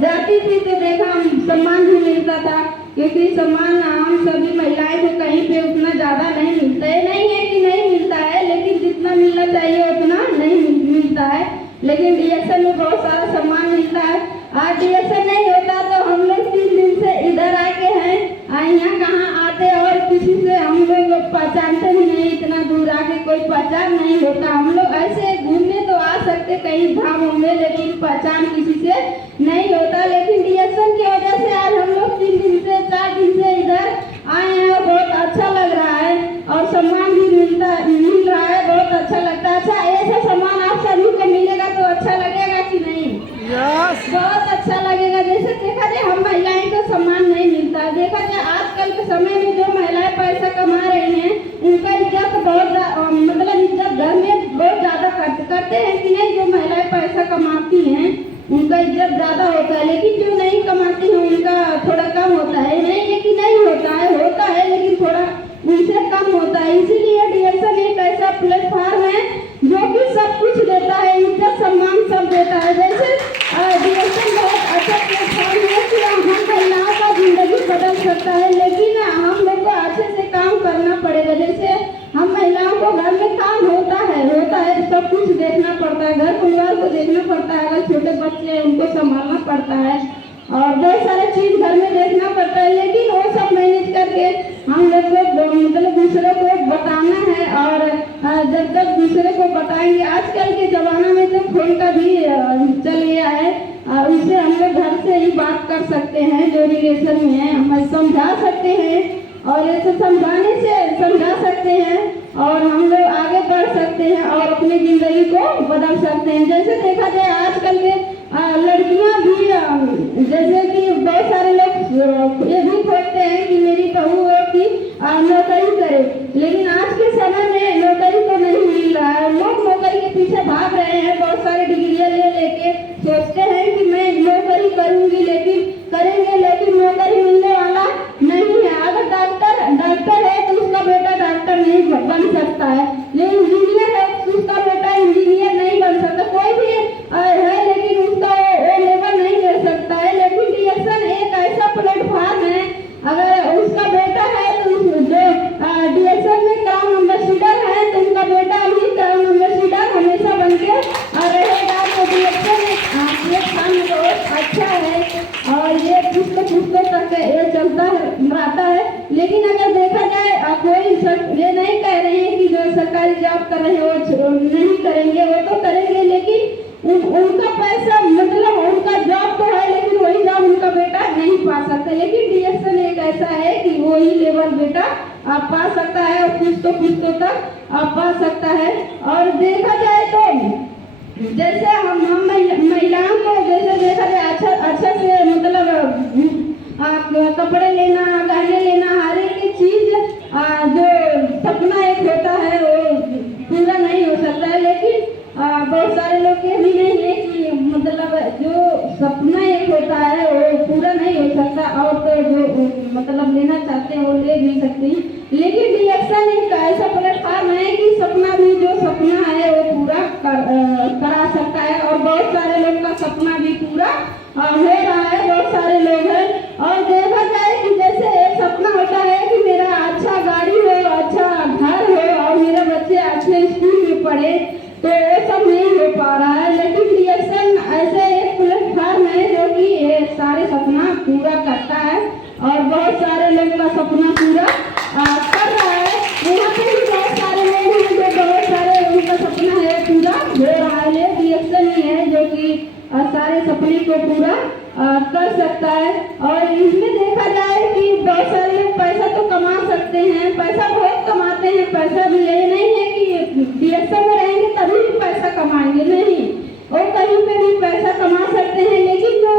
जाती थी तो देखा सम्मान भी मिलता था, क्योंकि सम्मान हम सभी महिलाएं को कहीं पे उतना ज्यादा नहीं मिलता है। नहीं है कि नहीं मिलता है, लेकिन जितना मिलना चाहिए उतना नहीं मिलता है। लेकिन डीएसएन में बहुत सारा सम्मान मिलता है। आज डीएसएन नहीं होता तो हम लोग 3 दिन से इधर आके हैं, यहाँ कहाँ आते और किसी से हम लोग पहचानते भी नहीं, इतना दूर आके कोई पहचान नहीं होता। हम लोग ऐसे घूमने तो आ सकते कहीं धामों में, लेकिन पहचान किसी से नहीं होता। लेकिन डीएसएन की वजह से आज हम लोग 3 दिन से 4 दिन से इधर आए हैं और बहुत अच्छा लग रहा है और सम्मान भी मिल रहा है, बहुत अच्छा लगता है। अच्छा, ऐसा सम्मान आप सभी को मिलेगा तो अच्छा लगेगा कि नहीं? बहुत अच्छा लगेगा। जैसे देखा जाए हम महिलाएं को सम्मान नहीं मिलता। देखा जाए आजकल के समय में जो महिलाएं पैसा कमा रही हैं उनका इज्जत बहुत मतलब इज्जत घर में बहुत ज्यादा करते हैं कि नहीं। जो महिलाएं पैसा कमाती हैं उनका इज्जत ज्यादा होता है, लेकिन जो नहीं कमाती हैं उनका थोड़ा कम होता है। नहीं है कि नहीं होता है लेकिन थोड़ा उनसे कम होता है। इसीलिए डीएसएन एक ऐसा प्लेटफॉर्म है जो कि सब कुछ देता है, इज्जत सम्मान सब देता है। जैसे डीएसएन बहुत अच्छा प्लेटफॉर्म है कि हम महिलाओं का जिंदगी बदल सकता है, लेकिन हम लोग को अच्छे से काम करना पड़ेगा। जैसे हम महिलाओं को घर में काम होता है सब कुछ देखना पड़ता है, घर परिवार को देखना पड़ता है, अगर छोटे बच्चे हैं उनको संभालना पड़ता है और बहुत सारे चीज घर में देखना पड़ता है। लेकिन वो सब मैनेज करके हम लोग को मतलब दूसरे को बताना है और जब तक दूसरे को बताएंगे, आजकल के जमाना में तो फोन का भी चल गया है, उससे हम लोग घर से ही बात कर सकते हैं। जो रिलेशन में है हम समझा सकते हैं और ऐसे समझाने से समझा सकते हैं और हम लोग आगे बढ़ सकते हैं और अपनी जिंदगी को बदल सकते हैं। जैसे देखा जाए आजकल के लड़कियां भी जैसे कि बहुत सारे लोग ये भी खोजते हैं कि मेरी बहू हो कि नौकरी करे, लेकिन आज के समय में नौकरी तो नहीं मिल रहा है। लोग नौकरी के पीछे भाग रहे हैं, बहुत सारे डिग्रियां लेके सोचते हैं कि मैं नौकरी करूंगी, लेकिन नौकरी मिलने वाला नहीं है। अगर डॉक्टर है तो उसका बेटा डॉक्टर नहीं बन सकता है, लेकिन लेकिन अगर देखा जाए कोई ये नहीं कह रहे हैं कि जो सरकारी जॉब कर रहे हैं वो नहीं करेंगे, वो तो करेंगे, लेकिन उनका पैसा मतलब उनका जॉब तो है लेकिन वही जॉब उनका बेटा नहीं पा सकता। लेकिन डीएक्शन एक ऐसा है कि वही लेवल बेटा आप पा सकता है और कुछ तो तक आप पा सकता है। और देखा जाए तो जैसे हम महिलाओं को जैसे देखा जाए अच्छा से मतलब कपड़े लेना, गहने लेना, हर एक चीज जो सपना एक होता है वो पूरा नहीं हो सकता है। लेकिन बहुत सारे लोग ये भी नहीं है कि मतलब जो सपना एक होता है वो पूरा नहीं हो सकता, और तो जो मतलब लेना चाहते हैं वो ले भी सकते हैं। लेकिन डीएक्शन एक ऐसा प्लेटफॉर्म है कि सपना भी जो सपना है वो पूरा करा सकता है, और बहुत सारे लोग का सपना भी पूरा हो रहा है, बहुत सारे लोग हैं। और देखा जाए कि जैसे एक सपना होता है कि मेरा अच्छा गाड़ी हो, अच्छा घर हो और मेरे बच्चे अच्छे स्कूल में पढ़े, तो वो सब नहीं हो पा रहा है। लेकिन डीएक्शन ऐसे एक प्लेटफॉर्म है जो कि ये सारे सपना पूरा करता है और बहुत सारे लोग का सपना पूरा कर रहा है। यहाँ पे भी बहुत सारे लोग हैं जो बहुत सारे उनका सपना है पूरा हो रहा है। डीएक्शन ही है जो कि सारे सपने को पूरा कर सकता है। और इसमें देखा जाए कि बहुत सारे लोग पैसा तो कमा सकते हैं, पैसा बहुत कमाते हैं, पैसा भी ये नहीं है कि डीएक्शन में रहेंगे तभी भी पैसा कमाएंगे, नहीं, वो कहीं पे भी पैसा कमा सकते हैं। लेकिन जो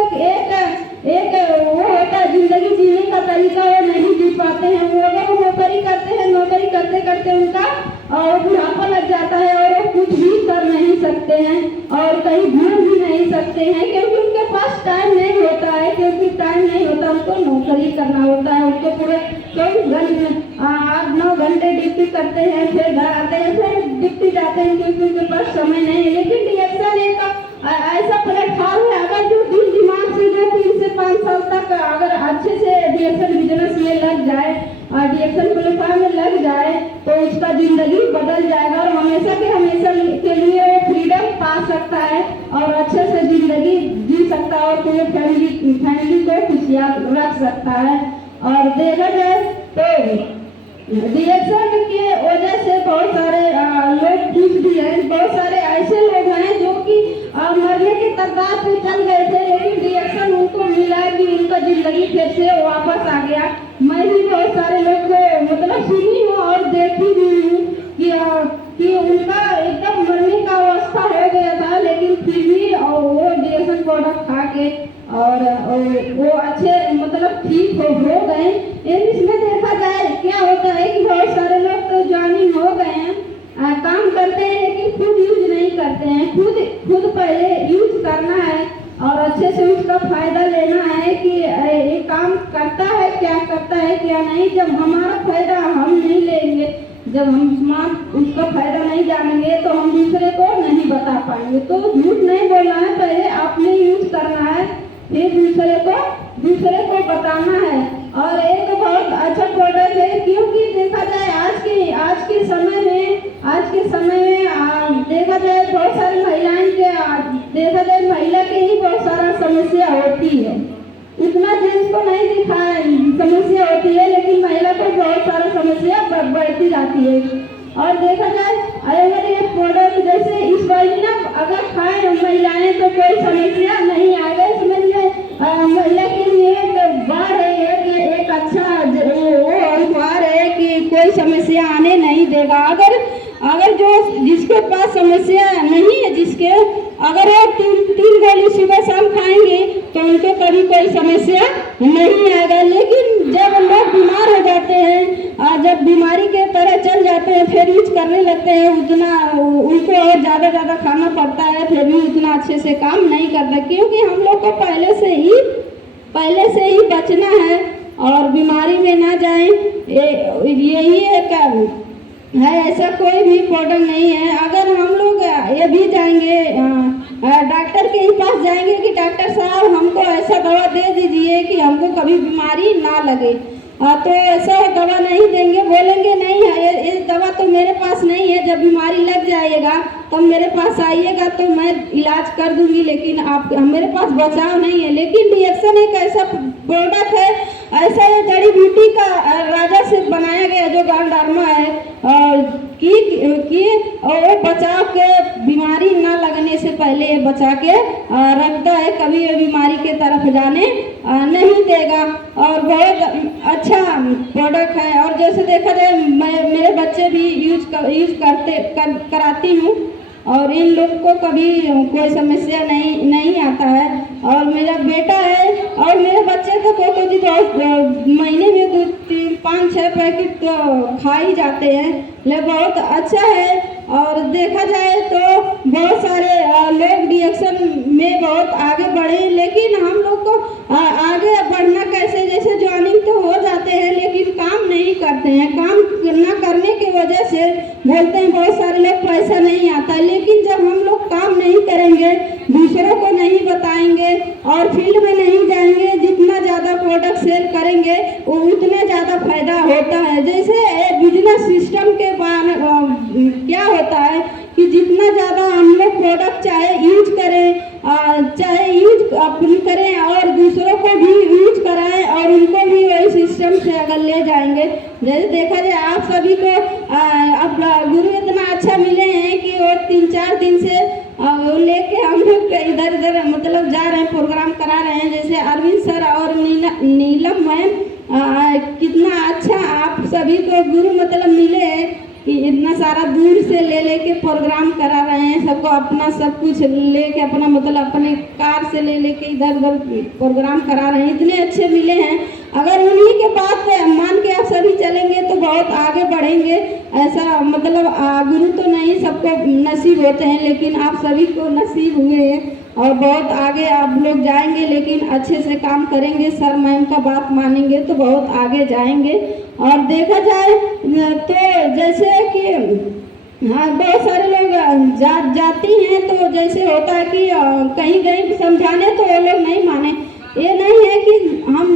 एक वो होता है जिंदगी जीने का तरीका वो नहीं जी पाते हैं। वो अगर वो नौकरी करते हैं, नौकरी करते करते उनका बुढ़ापा लग जाता है और वो कुछ भी कर नहीं सकते हैं और कहीं घूम भी नहीं सकते हैं, क्योंकि उनके पास टाइम नहीं होता है, क्योंकि टाइम नहीं होता, उनको नौकरी करना होता है। उनको पूरे 24 घंटे 8-9 घंटे ड्यूटी करते हैं, फिर घर आते हैं, फिर ड्यूटी जाते हैं, क्योंकि उनके पास समय नहीं है। लेकिन डीएक्शन एक ऐसा प्लेटफॉर्म है, अगर जो दिल दिमाग से जो 3 से 5 साल तक अगर अच्छे से डीएक्शन बिजनेस में लग जाए और डीएक्शन प्लेटफॉर्म में लग जाए तो उसका जिंदगी बदल जाएगा और हमेशा के लिए वो फ्रीडम पा सकता है और अच्छे से जिंदगी जी सकता है और पूरे फैमिली को खुशियाल रख सकता है। और देखा जाए तो डीएक्शन की वजह से बहुत सारे लोग खुश भी हैं, बहुत सारे ऐसे लोग हैं जो कि मरने के कगार पे चल गए थे, लेकिन डीएक्शन उनको मिला कि उनका जिंदगी फिर से वापस आ गया। मैं भी बहुत सारे लोग को मतलब सुनी हूँ और देखी भी हूँ कि उनका एकदम मरने का अवस्था हो गया था, लेकिन फिर भी वो डीएक्शन प्रोडक्ट खा के और वो अच्छे मतलब ठीक हो गए। इसमें देखा जाए क्या होता है कि बहुत सारे लोग तो ज्वाइनिंग हो गए हैं, काम करते हैं लेकिन खुद यूज नहीं करते हैं। खुद पहले यूज करना है और अच्छे से उसका फायदा लेना है कि ये काम करता है क्या नहीं। जब हमारा फायदा हम नहीं लेंगे, जब हम उसका फायदा नहीं जानेंगे तो हम दूसरे को नहीं बता पाएंगे। तो झूठ नहीं बोलना है, पहले आपने यूज करना है, फिर दूसरे को बताना है। और एक बहुत अच्छा प्रोडक्ट है, क्योंकि देखा जाए आज के समय में देखा जाए बहुत सारी महिलाएं के देखा जाए महिला के ही बहुत सारा समस्या होती है, इतना जेंट्स को नहीं दिखाए समस्या होती है, लेकिन महिला को बहुत सारा समस्या बढ़ती जाती है। और देखा जाए अगर ये प्रोडक्ट जैसे इस महीना अगर खाएं महिलाएं तो कोई समस्या नहीं आएगा। इसमें महिला के लिए बार है कि एक अच्छा वो अखबार है कि कोई समस्या आने नहीं देगा। अगर जो जिसके पास समस्या नहीं है, जिसके अगर वो 3 गोली सुबह शाम खाएंगे तो उनको कभी कोई समस्या नहीं आएगा। लेकिन जब लोग बीमार हो जाते हैं, जब बीमारी के तरह चल जाते हैं, फिर यूज करने लगते हैं, उतना उनको और ज़्यादा खाना पड़ता है, फिर भी उतना अच्छे से काम नहीं करता, क्योंकि हम लोग को पहले से ही बचना है और बीमारी में ना जाए। यही एक है, ऐसा कोई भी प्रोडक्ट नहीं है। अगर हम लोग ये भी जाएंगे डॉक्टर के ही पास जाएंगे कि डॉक्टर साहब हमको ऐसा दवा दे दीजिए कि हमको कभी बीमारी ना लगे, तो ऐसा दवा नहीं देंगे, बोलेंगे नहीं ये दवा तो मेरे पास नहीं है, जब बीमारी लग जाएगा तब मेरे पास आइएगा तो मैं इलाज कर दूंगी, लेकिन आप मेरे पास बचाव नहीं है। लेकिन रिएक्शन एक ऐसा प्रोडक्ट है, ऐसा ये जड़ी बूटी का राजा से बनाया गया जो गांडार्मा है कि वो बचाव के बीमारी ना लगने से पहले बचा के रखता है, कभी ये बीमारी के तरफ जाने नहीं देगा और बहुत अच्छा प्रोडक्ट है। और जैसे देखा जाए मेरे बच्चे भी यूज कराती हूँ और इन लोग को कभी कोई समस्या नहीं आता है। और मेरा बेटा है और मेरे बच्चे तो महीने में 2-5-6 पैकेट तो खा ही जाते हैं, ले बहुत अच्छा है। और देखा जाए तो बहुत सारे लोग रिएक्शन में बहुत आगे बढ़े, लेकिन हम लोग को आगे बढ़ना कैसे, जैसे ज्वाइनिंग तो हो जाते हैं लेकिन काम नहीं करते हैं, काम न करने की वजह से बोलते हैं बहुत सारे लोग पैसा नहीं आता, लेकिन जब हम लोग काम नहीं करेंगे, दूसरों को नहीं बताएंगे और फील्ड में नहीं जाएंगे, जितना ज़्यादा प्रोडक्ट सेल करेंगे वो उतना ज़्यादा फायदा होता है। जैसे बिजनेस सिस्टम के क्या होता है कि जितना ज़्यादा हम लोग प्रोडक्ट चाहे यूज करें, चाहे यूज अपन करें और दूसरों को भी यूज कराएं और उनको भी वही सिस्टम से अगर ले जाएंगे, जैसे देखा जाए आप सभी को अब गुरु इतना अच्छा मिले हैं कि वो 3-4 दिन से लेके हम लोग इधर उधर मतलब जा रहे हैं, प्रोग्राम करा रहे हैं। जैसे अरविंद सर और नीलम मैम, कितना अच्छा आप सभी को गुरु मतलब मिले हैं कि इतना सारा दूर से ले के प्रोग्राम करा रहे हैं, सबको अपना सब कुछ लेके अपना मतलब अपने कार से ले के इधर उधर प्रोग्राम करा रहे हैं, इतने अच्छे मिले हैं। अगर उन्हीं के बात मान के आप सभी चलेंगे तो बहुत आगे बढ़ेंगे। ऐसा मतलब गुरु तो नहीं सबको नसीब होते हैं, लेकिन आप सभी को नसीब हुए हैं और बहुत आगे आप लोग जाएंगे, लेकिन अच्छे से काम करेंगे, सर मैम का बात मानेंगे तो बहुत आगे जाएंगे। और देखा जाए तो जैसे कि हाँ बहुत सारे लोग जाती हैं तो जैसे होता है कि कहीं कहीं समझाने तो वो लोग नहीं माने, ये नहीं है कि हम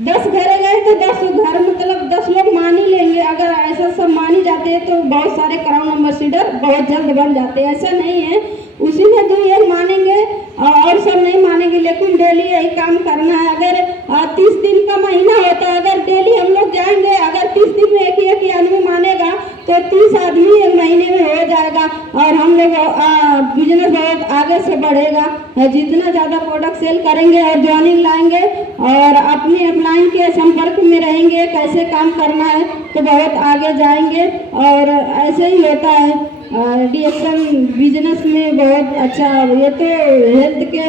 10 घर गए तो 10 घर मतलब 10 लोग मान ही लेंगे। अगर ऐसा सब मान ही जाते हैं तो बहुत सारे क्राउन एम्बेसडर बहुत जल्द बन जाते हैं, ऐसा नहीं है। उसी में 2 मानेंगे और सब नहीं मानेंगे, लेकिन डेली यही काम करना है। अगर 30 दिन का महीना होता है, अगर डेली हम लोग जाएंगे, अगर 30 दिन में एक ही आदमी मानेगा तो 30 आदमी एक महीने में हो जाएगा और हम लोग बिजनेस बहुत आगे से बढ़ेगा। जितना ज़्यादा प्रोडक्ट सेल करेंगे और ज्वाइनिंग लाएंगे और अपने अपलाइन के संपर्क में रहेंगे, कैसे काम करना है तो बहुत आगे जाएंगे। और ऐसे ही होता है रिएक्शन बिजनेस में बहुत अच्छा। ये तो हेल्थ के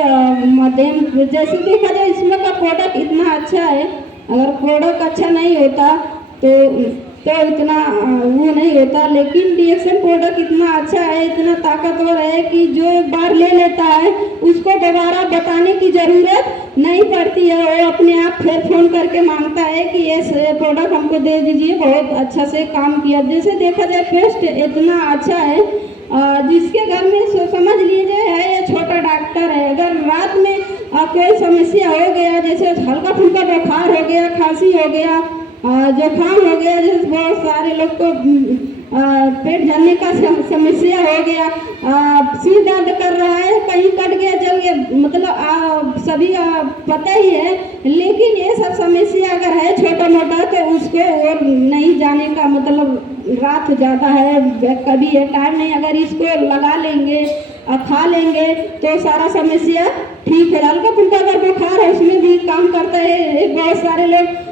माध्यम जैसे देखा जाए इसमें का प्रोडक्ट इतना अच्छा है, अगर प्रोडक्ट अच्छा नहीं होता तो इतना वो नहीं होता, लेकिन रिएक्शन प्रोडक्ट इतना अच्छा है, इतना ताकतवर है कि जो एक बार ले लेता है उसको दोबारा बताने की ज़रूरत नहीं पड़ती है। वो अपने आप फिर फ़ोन करके मांगता है कि ये प्रोडक्ट हमको दे दीजिए, बहुत अच्छा से काम किया। जैसे देखा जाए पेस्ट इतना अच्छा है, जिसके घर में समझ लीजिए है ये छोटा डॉक्टर है, अगर रात में कोई समस्या हो गया, जैसे हल्का फुल्का बुखार हो गया, खांसी हो गया, जुकाम हो गया, जैसे बहुत सारे लोग को पेट झड़ने का समस्या हो गया, सिर दर्द कर रहा है, कहीं कट गया जल गया, मतलब सभी पता ही है। लेकिन ये सब समस्या अगर है छोटा मोटा तो उसको और नहीं जाने का मतलब रात ज़्यादा है, कभी ये टाइम नहीं, अगर इसको लगा लेंगे और खा लेंगे तो सारा समस्या ठीक है। हल्का फुल्का अगर बुखार है उसमें भी काम करता है। बहुत सारे लोग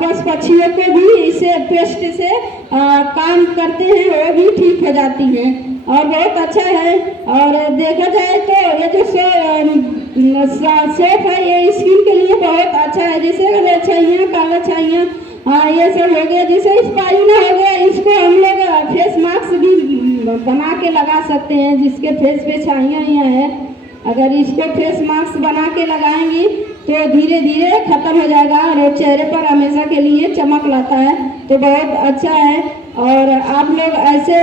पशु पक्षियों को भी इसे पेस्ट से काम करते हैं, वो भी ठीक हो जाती हैं और बहुत अच्छा है। और देखा जाए तो ये जो सेफ है ये स्किन के लिए बहुत अच्छा है। जैसे छाइयाँ, काला छाइयाँ, ये सब हो गया, जैसे स्पाइना हो गया, इसको हम लोग फेस मास्क भी बना के लगा सकते हैं। जिसके फेस पे छाइयाँ हैं, अगर इसको फेस मास्क बना के लगाएंगी तो धीरे धीरे खत्म हो जाएगा और चेहरे पर हमेशा के लिए चमक लाता है, तो बहुत अच्छा है। और आप लोग ऐसे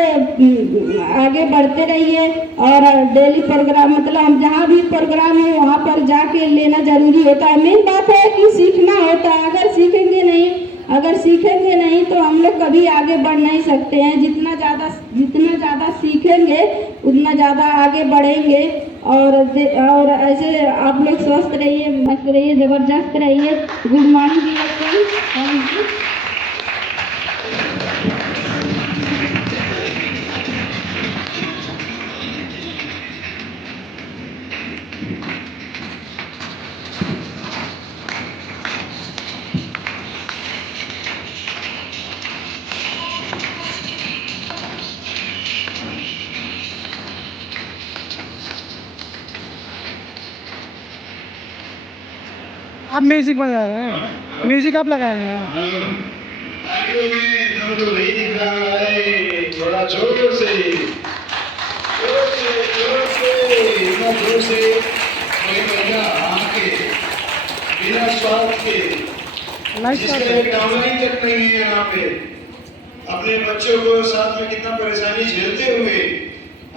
आगे बढ़ते रहिए और डेली प्रोग्राम मतलब हम जहाँ भी प्रोग्राम है वहाँ पर जाके लेना जरूरी होता है। मेन बात है कि सीखना होता है, अगर सीखेंगे नहीं अगर सीखेंगे नहीं तो हम लोग कभी आगे बढ़ नहीं सकते हैं। जितना ज़्यादा सीखेंगे उतना ज़्यादा आगे बढ़ेंगे। और ऐसे आप लोग स्वस्थ रहिए, मस्त रहिए, ज़बरदस्त रहिए। Good morning. आप म्यूजिक बजा रहे हैं, म्यूजिक आप लगा रहे हैं। आंखों में दर्द नहीं दिख रहा है, थोड़ा जोर से इतना जोर से कोई बंदा आके बिना स्वार्थ के, जिसका एक ऑनलाइन तक नहीं है, यहाँ पे अपने बच्चों को साथ में कितना परेशानी झेलते हुए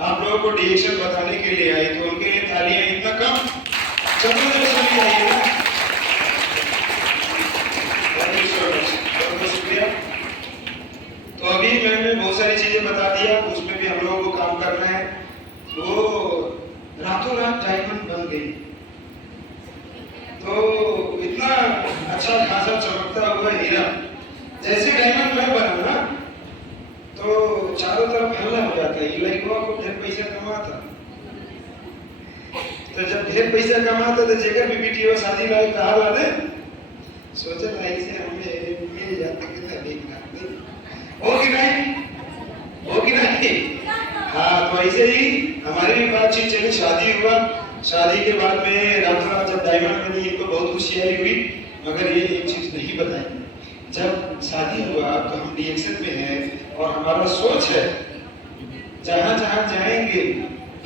आप लोगों को डिएक्शन बताने के लिए आए, तो उनके लिए तालियां इतना कम शुक्रिया। तो अभी मैंने बहुत सारी चीजें बता दिया, उसमें भी हम लोगों को काम करना है। वो रातों रात डायमंड बन गई, तो इतना अच्छा खासा चमकता हुआ हीरा, जैसे डायमंड मैं बना ना तो चारों तरफ हल्ला हो जाता है। ये लड़का को ढेर पैसा कमाता, तो जब ढेर पैसा कमाता तो जेकर भी बेटी शादी लायक कहा ला दे, सोचे भाई से हमें मिल जाता कितना देखना हो कि नहीं, हो कि नहीं। हाँ, तो ऐसे ही हमारी भी बातचीत चली, शादी हुआ। शादी के बाद में रात जब डायमंड बनी इनको बहुत खुशियारी हुई, मगर ये एक चीज नहीं बताई। जब शादी हुआ तो हम डिएक्शन में हैं और हमारा सोच है जहाँ जहाँ जाएंगे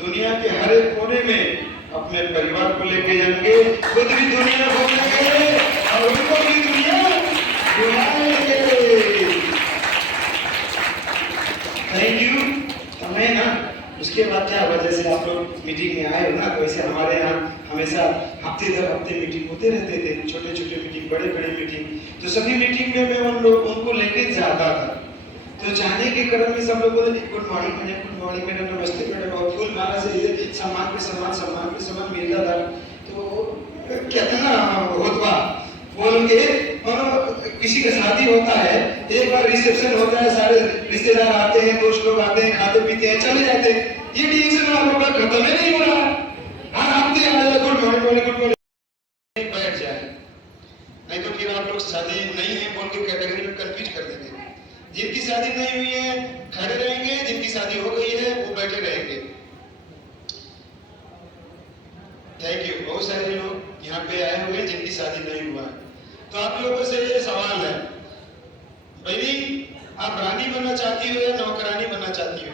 दुनिया के हर एक कोने में अपने परिवार को लेके जाएंगे, खुद भी दुनिया घूमेंगे और उनको भी दुनिया घुमाएंगे। Thank you. हमें ना उसके बाद क्या हुआ, जैसे आप लोग मीटिंग में आए हो ना, तो वैसे हमारे यहाँ हमेशा हफ्ते दर हफ्ते मीटिंग होते रहते थे, छोटे छोटे मीटिंग, बड़े बड़े मीटिंग। तो सभी मीटिंग में मैं उनको लेके जाता था। तो जाने के क्रम में सब लोग बोले गुड मॉर्निंग मैडम, नमस्ते मैडम, और फूल माला से सम्मान पे सम्मान मिलता था। तो कितना होता बोल के, और किसी का शादी होता है, एक बार रिसेप्शन होता है, सारे रिश्तेदार आते हैं, दोस्त लोग आते हैं, खाते पीते हैं, चले जाते हैं। ये डिएक्शन वालों का खत्म ही नहीं हो रहा। हर हफ्ते आया गुड मॉर्निंग बैठ जाए, नहीं तो फिर आप लोग शादी नहीं है बोल के कैटेगरी में कंफ्यूज कर देंगे। जिनकी शादी नहीं हुई है खड़े रहेंगे, जिनकी शादी हो गई है वो बैठे रहेंगे। Thank you. बहुत सारे लोग यहाँ पे आए हुए हैं जिनकी शादी नहीं हुआ है। तो आप लोगों से ये सवाल है, भाई आप रानी बनना चाहती हो या नौकरानी बनना चाहती हो?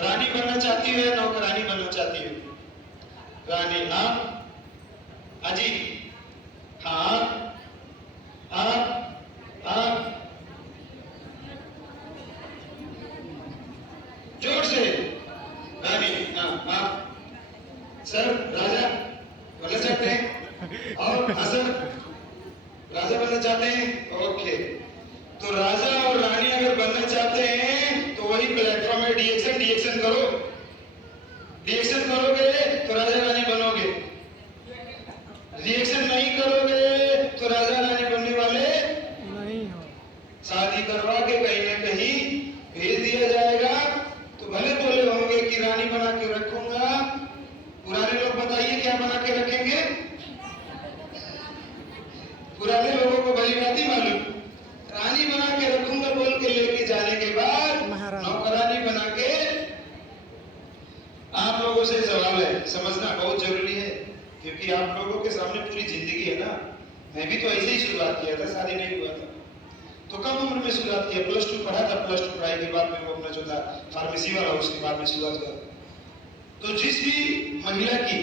रानी बनना चाहती हो या नौकरानी बनना चाहती हो? रानी। हाँ अजी, हाँ हाँ हाँ, जोर से। रानी। हाँ हाँ सर, राजा बनना चाहते हैं? और हाँ सर, राजा बनना चाहते हैं? ओके, तो राजा और रानी अगर बनना चाहते हैं तो वही प्लेटफॉर्म है डिएक्शन करो। डिएक्शन करोगे तो राजा रानी बनोगे, रिएक्शन नहीं करोगे तो राजा रानी बनने वाले नहीं हो। शादी करवा के कहीं ना कहीं भेज दिया जाएगा, तो भले बोले होंगे कि रानी बना के रखूंगा। पुराने लोग बताइए क्या बना के रखेंगे? पुराने लोगों को भली बात ही मालूम, रानी बना के रखूंगा बोल के लेके जाने के बाद नौकरानी बना के। आप लोगों से सवाल है, समझना बहुत जरूरी है, क्योंकि आप लोगों के सामने पूरी जिंदगी है ना। मैं भी तो ऐसे ही शुरुआत किया था, शादी नहीं हुआ था तो कम उम्र में शुरुआत किया। +2 पढ़ा था, +2 पढ़ाई के बाद में वो अपना जो था फार्मेसी वाला, उसके बाद में शुरुआत किया। तो जिस भी महिला की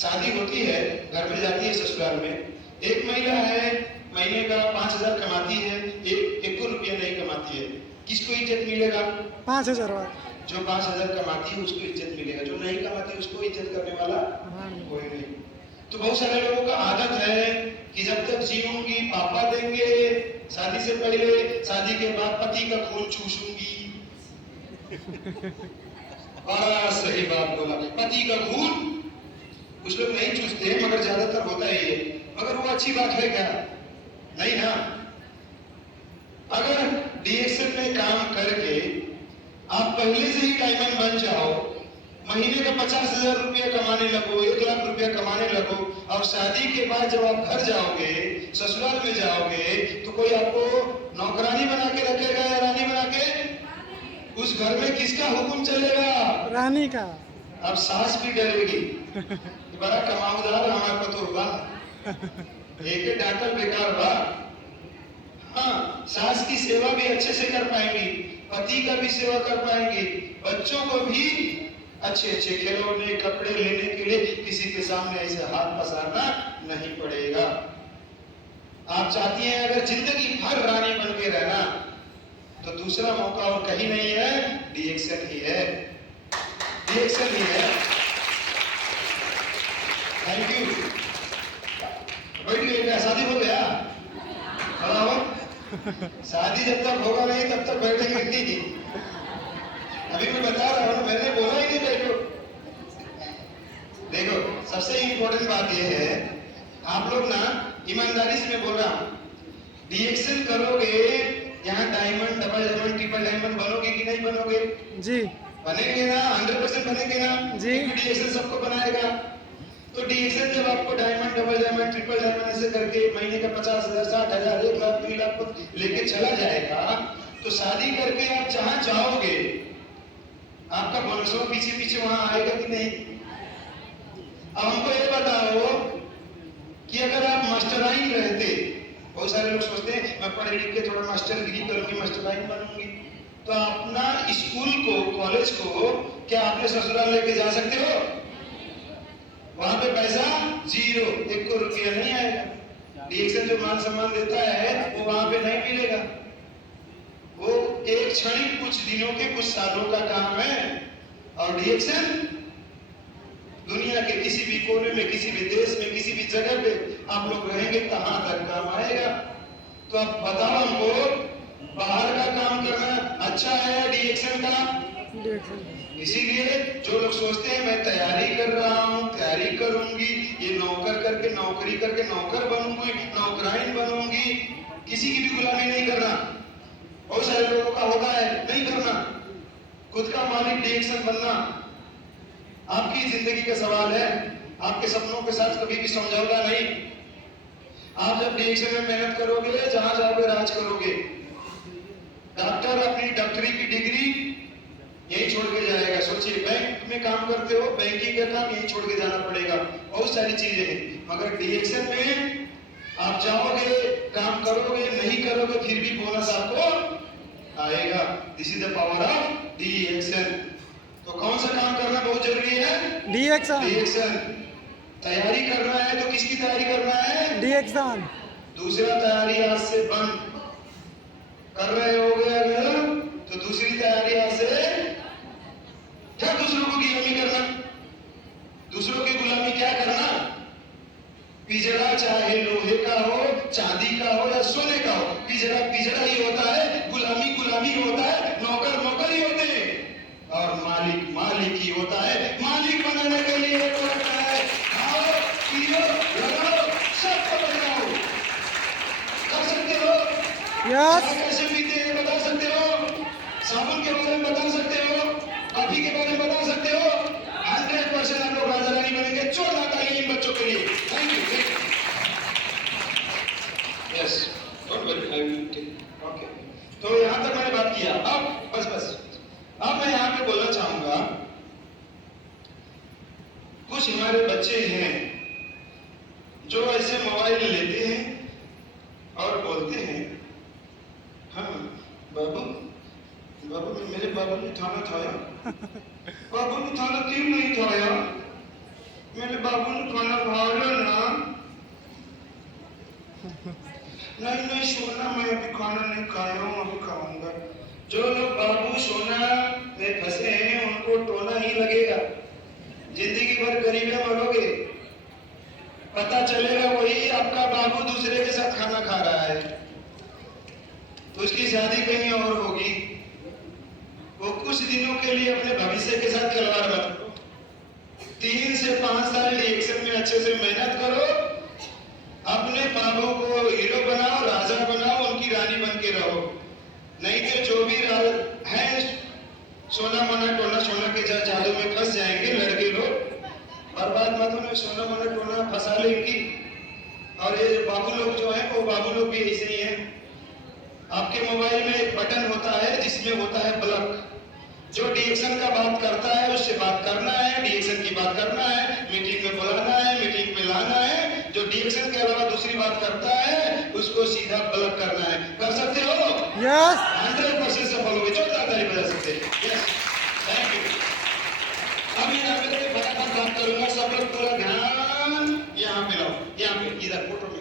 शादी होती है, घर में जाती है ससुराल में, एक महिला है महीने का 5000 कमाती है, एक रुपया नहीं कमाती है, किसको इज्जत मिलेगा? 5000। जो 5000 कमाती है उसको इज्जत मिलेगा, जो नहीं कमाती उसको इज्जत करने वाला कोई नहीं। तो बहुत सारे लोगों का आदत है कि जब तक जीऊंगी पापा देंगे, शादी से पहले, शादी के बाद पति का खून चूसूंगी। बड़ा सही बात बोला, पति का खून कुछ लोग नहीं चूसते मगर ज्यादातर होता ही है। मगर वो अच्छी बात है क्या? नहीं ना। अगर डीएक्शन में काम करके आप पहले से ही डायमंड बन जाओ, महीने का 50,000 रुपया कमाने लगो, 1 लाख रुपया कमाने लगो, और शादी के बाद जब आप घर जाओगे, ससुराल में जाओगे, तो कोई आपको नौकरानी बना के रखेगा या रानी बना के? उस घर में किसका हुक्म चलेगा? रानी का। अब सास भी डरेगी, बड़ा कमाऊदार हमारे पतो होगा, एक डांटल बेकार बा। हाँ, सास की सेवा भी अच्छे से कर पाएंगी, पति का भी सेवा कर पाएंगी, बच्चों को भी अच्छे अच्छे खिलौने कपड़े लेने के लिए किसी के सामने ऐसे हाथ पसारना नहीं पड़ेगा। आप चाहती हैं अगर जिंदगी भर रानी बन के रहना, तो दूसरा मौका और कहीं नहीं है, डीएक्शन ही है, डीएक्शन ही है। Thank you. बैठ गए क्या? शादी हो गया? खड़ा हो। शादी जब तक होगा नहीं तब तक बैठेंगे नहीं। अभी मैं बता रहा हूँ, मैंने बोला ही नहीं बैठो। देखो, सबसे इम्पोर्टेंट बात यह है, आप लोग ना ईमानदारी से मैं बोल रहा हूँ, डीएक्शन करोगे, यहाँ diamond, double diamond, triple diamond बनोगे कि नहीं बनोगे? जी बनेंगे ना, 100% बनेंगे ना जी। डीएक्शन सबको बनाएगा। तो डीएक्शन जब आपको diamond, double diamond, triple diamond ऐसे करके महीने का 50,000, 60,000, 1 लाख, 2 लाख लेके चला जाएगा, तो शादी करके आप जहां जाओगे, आपका बोनस पीछे पीछे वहां आएगा कि नहीं? अब हमको ये बताओ कि अगर आप मास्टराइन रहते, बहुत सारे लोग सोचते हैं मैं पढ़ लिख के थोड़ा मास्टर डिग्री करूंगी, मास्टराइन बनूंगी, तो अपना स्कूल को, कॉलेज को क्या आपने ससुराल लेके जा सकते हो? वहां पे पैसा 0, 1 रुपया नहीं आएगा। डीएक्शन जो मान सम्मान देता है वो वहां पे नहीं मिलेगा। वो एक क्षणिक, कुछ दिनों के, कुछ सालों का काम है। और डीएक्शन दुनिया के किसी भी कोने में, किसी भी देश में, किसी भी जगह पे आप लोग रहेंगे, कहां तक काम आएगा। तो आप बताओ हमको, बाहर का काम करना अच्छा है डीएक्शन का? इसीलिए जो लोग सोचते हैं मैं तैयारी कर रहा हूँ, तैयारी करूंगी, ये नौकर करके, नौकरी करके नौकर बनूंगी, नौकराइन बनूंगी, किसी की भी गुलामी नहीं करना। बहुत सारे लोगों का होता है, नहीं करना, खुद का मालिक डीएक्शन बनना। आपकी जिंदगी का सवाल है, आपके सपनों के साथ कभी भी समझौता नहीं। आप जब डीएक्शन में मेहनत करोगे, जहां जाओगे राज करोगे। डॉक्टर अपनी डॉक्टरी की डिग्री यही छोड़ के जाएगा। सोचिए, बैंक में काम करते हो, बैंकिंग का काम यही छोड़ के जाना पड़ेगा, बहुत सारी चीजें हैं। मगर डीएक्शन में आप जाओगे, काम करोगे, नहीं करोगे, फिर भी बोनस आपको आएगा। This is the power of डीएक्शन। तो कौन सा काम करना बहुत जरूरी है? डीएक्शन। डीएक्शन। तैयारी करना है तो किसकी तैयारी करना है? डीएक्शन। दूसरा तैयारी आज से बंद कर रहे हो गए अगर, तो दूसरी तैयारी आज से क्या? दूसरों को गुलामी करना। दूसरों की गुलामी क्या करना? पिजड़ा चाहे लोहे का हो, चांदी का हो या सोने का हो, पिजड़ा पिजड़ा ही होता है, गुलामी गुलामी होता है, नौकर नौकर ही होते हैं, और मालिक मालिक ही होता है। मालिक बनाने के लिए एक और है, खाओ पियो लगाओ सबको बनाओ। कर सकते हो? यस। कैसे पीते हैं बता सकते हो? साबुन के बारे में बता सकते हो? कॉफी के बारे में बता सकते हो? 100% आप लोग राजा रानी बनेंगे। जोरदार ताली इन बच्चों के लिए। Thank you. Yes, don't worry, I will take. Okay, तो यहाँ तक मैंने बात किया। अब बस अब मैं यहाँ पे बोलना चाहूंगा, कुछ हमारे बच्चे हैं जो ऐसे मोबाइल लेते हैं और बोलते हैं, हाँ बाबू मेरे बाबू ने थाना थाया। बाबू ने थाना क्यों नहीं थाया? मेरे बाबू ने खाना खाया ना। नहीं सोना, मैं अभी खाना नहीं खाया हूँ, अभी खाऊंगा। जो लोग बाबू सोना में फंसे हैं उनको टोना ही लगेगा, जिंदगी भर गरीब में मरोगे। पता चलेगा वही आपका बाबू दूसरे के साथ खाना खा रहा है, उसकी शादी कहीं और होगी। वो कुछ दिनों के लिए अपने भविष्य के साथ खिलवाड़ मत करो। 3 से 5 साल डिएक्शन में अच्छे से मेहनत करो, अपने बाबू को हीरो बनाओ, राजा बनाओ, उनकी रानी बन के रहो। नहीं तो जो भी है सोना मोना टोना सोना के जादू में फंस जाएंगे लड़के लोग। बर्बाद मत होने, सोना मोना टोना फंसा लेंगी। और ये बाबू लोग जो है वो बाबू लोग भी ऐसे ही हैं। आपके मोबाइल में एक बटन होता है जिसमें होता है ब्लॉक। जो डिएक्शन का बात करता है उससे बात करना है, डिएक्शन की बात करना है, मीटिंग में बुलाना है, मीटिंग में लाना है। जो डिएक्शन के अलावा दूसरी बात करता है उसको सीधा ब्लॉक करना है। कर सकते हो? यस 100% सफल होगे। जोरदार ताली बजा सकते हैं। Yes, thank you. अब यहाँ पे फटाफट बात करूंगा, सब लोग पूरा ध्यान यहाँ पे लाओ, यहाँ पे इधर फोटो में।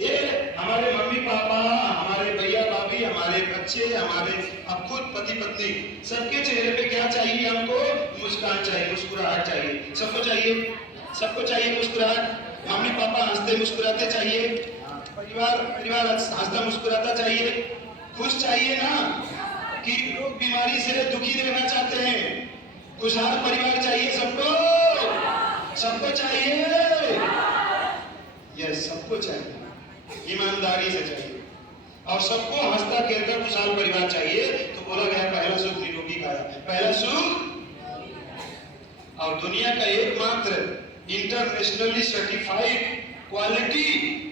ये हमारे मम्मी पापा, हमारे भैया भाभी, हमारे बच्चे, हमारे अब खुद पति पत्नी, सबके चेहरे पे क्या चाहिए हमको? मुस्कान चाहिए, मुस्कुराहट चाहिए। सबको चाहिए, सबको चाहिए मुस्कुराहट। मम्मी पापा हंसते मुस्कुराते चाहिए, परिवार हंसता मुस्कुराता चाहिए, खुश चाहिए ना? कि लोग बीमारी से दुखी रहना चाहते हैं, खुशहाल परिवार चाहिए सबको, सबको चाहिए। यस, सबको चाहिए, ईमानदारी से चाहिए। और सबको हंसता खेलता खुशहाल परिवार चाहिए। तो बोला गया पहला सुख निरोगी काया, पहला सुख। और दुनिया का एकमात्र इंटरनेशनली सर्टिफाइड क्वालिटी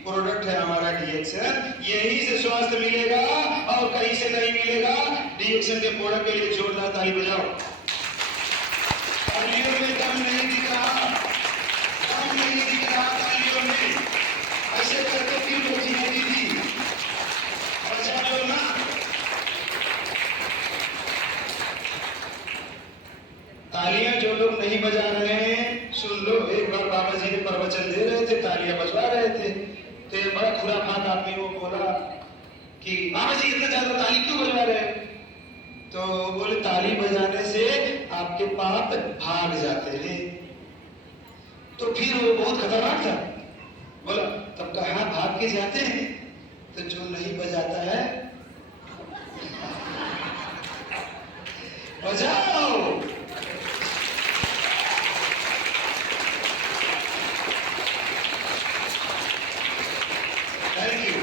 प्रोडक्ट है हमारा डिएक्शन। यही से स्वास्थ्य मिलेगा और कहीं से नहीं मिलेगा। डिएक्शन के प्रोडक्ट के लिए जोरदार ताली बजाओ। तालियों में दम नहीं दिख रहा, दम नहीं दिख रहा तालियों में। ऐसे करके क्यों बची है दीदी? बचा लो ना। तालियां जो लोग नहीं बजा रहे हैं सुन लो। एक बार बाबा जी ने प्रवचन दे रहे थे, तालियां बजवा रहे थे। तो एक बड़ा खुराफात आदमी वो बोला कि बाबा जी इतना ज्यादा ताली क्यों बजवा रहे हैं? तो बोले ताली बजाने से आपके पाप भाग जाते हैं। तो फिर वो बहुत खतरनाक था। बोला तब कहाँ भाग के जाते हैं? तो जो नहीं बजाता है बजाओ। Thank you.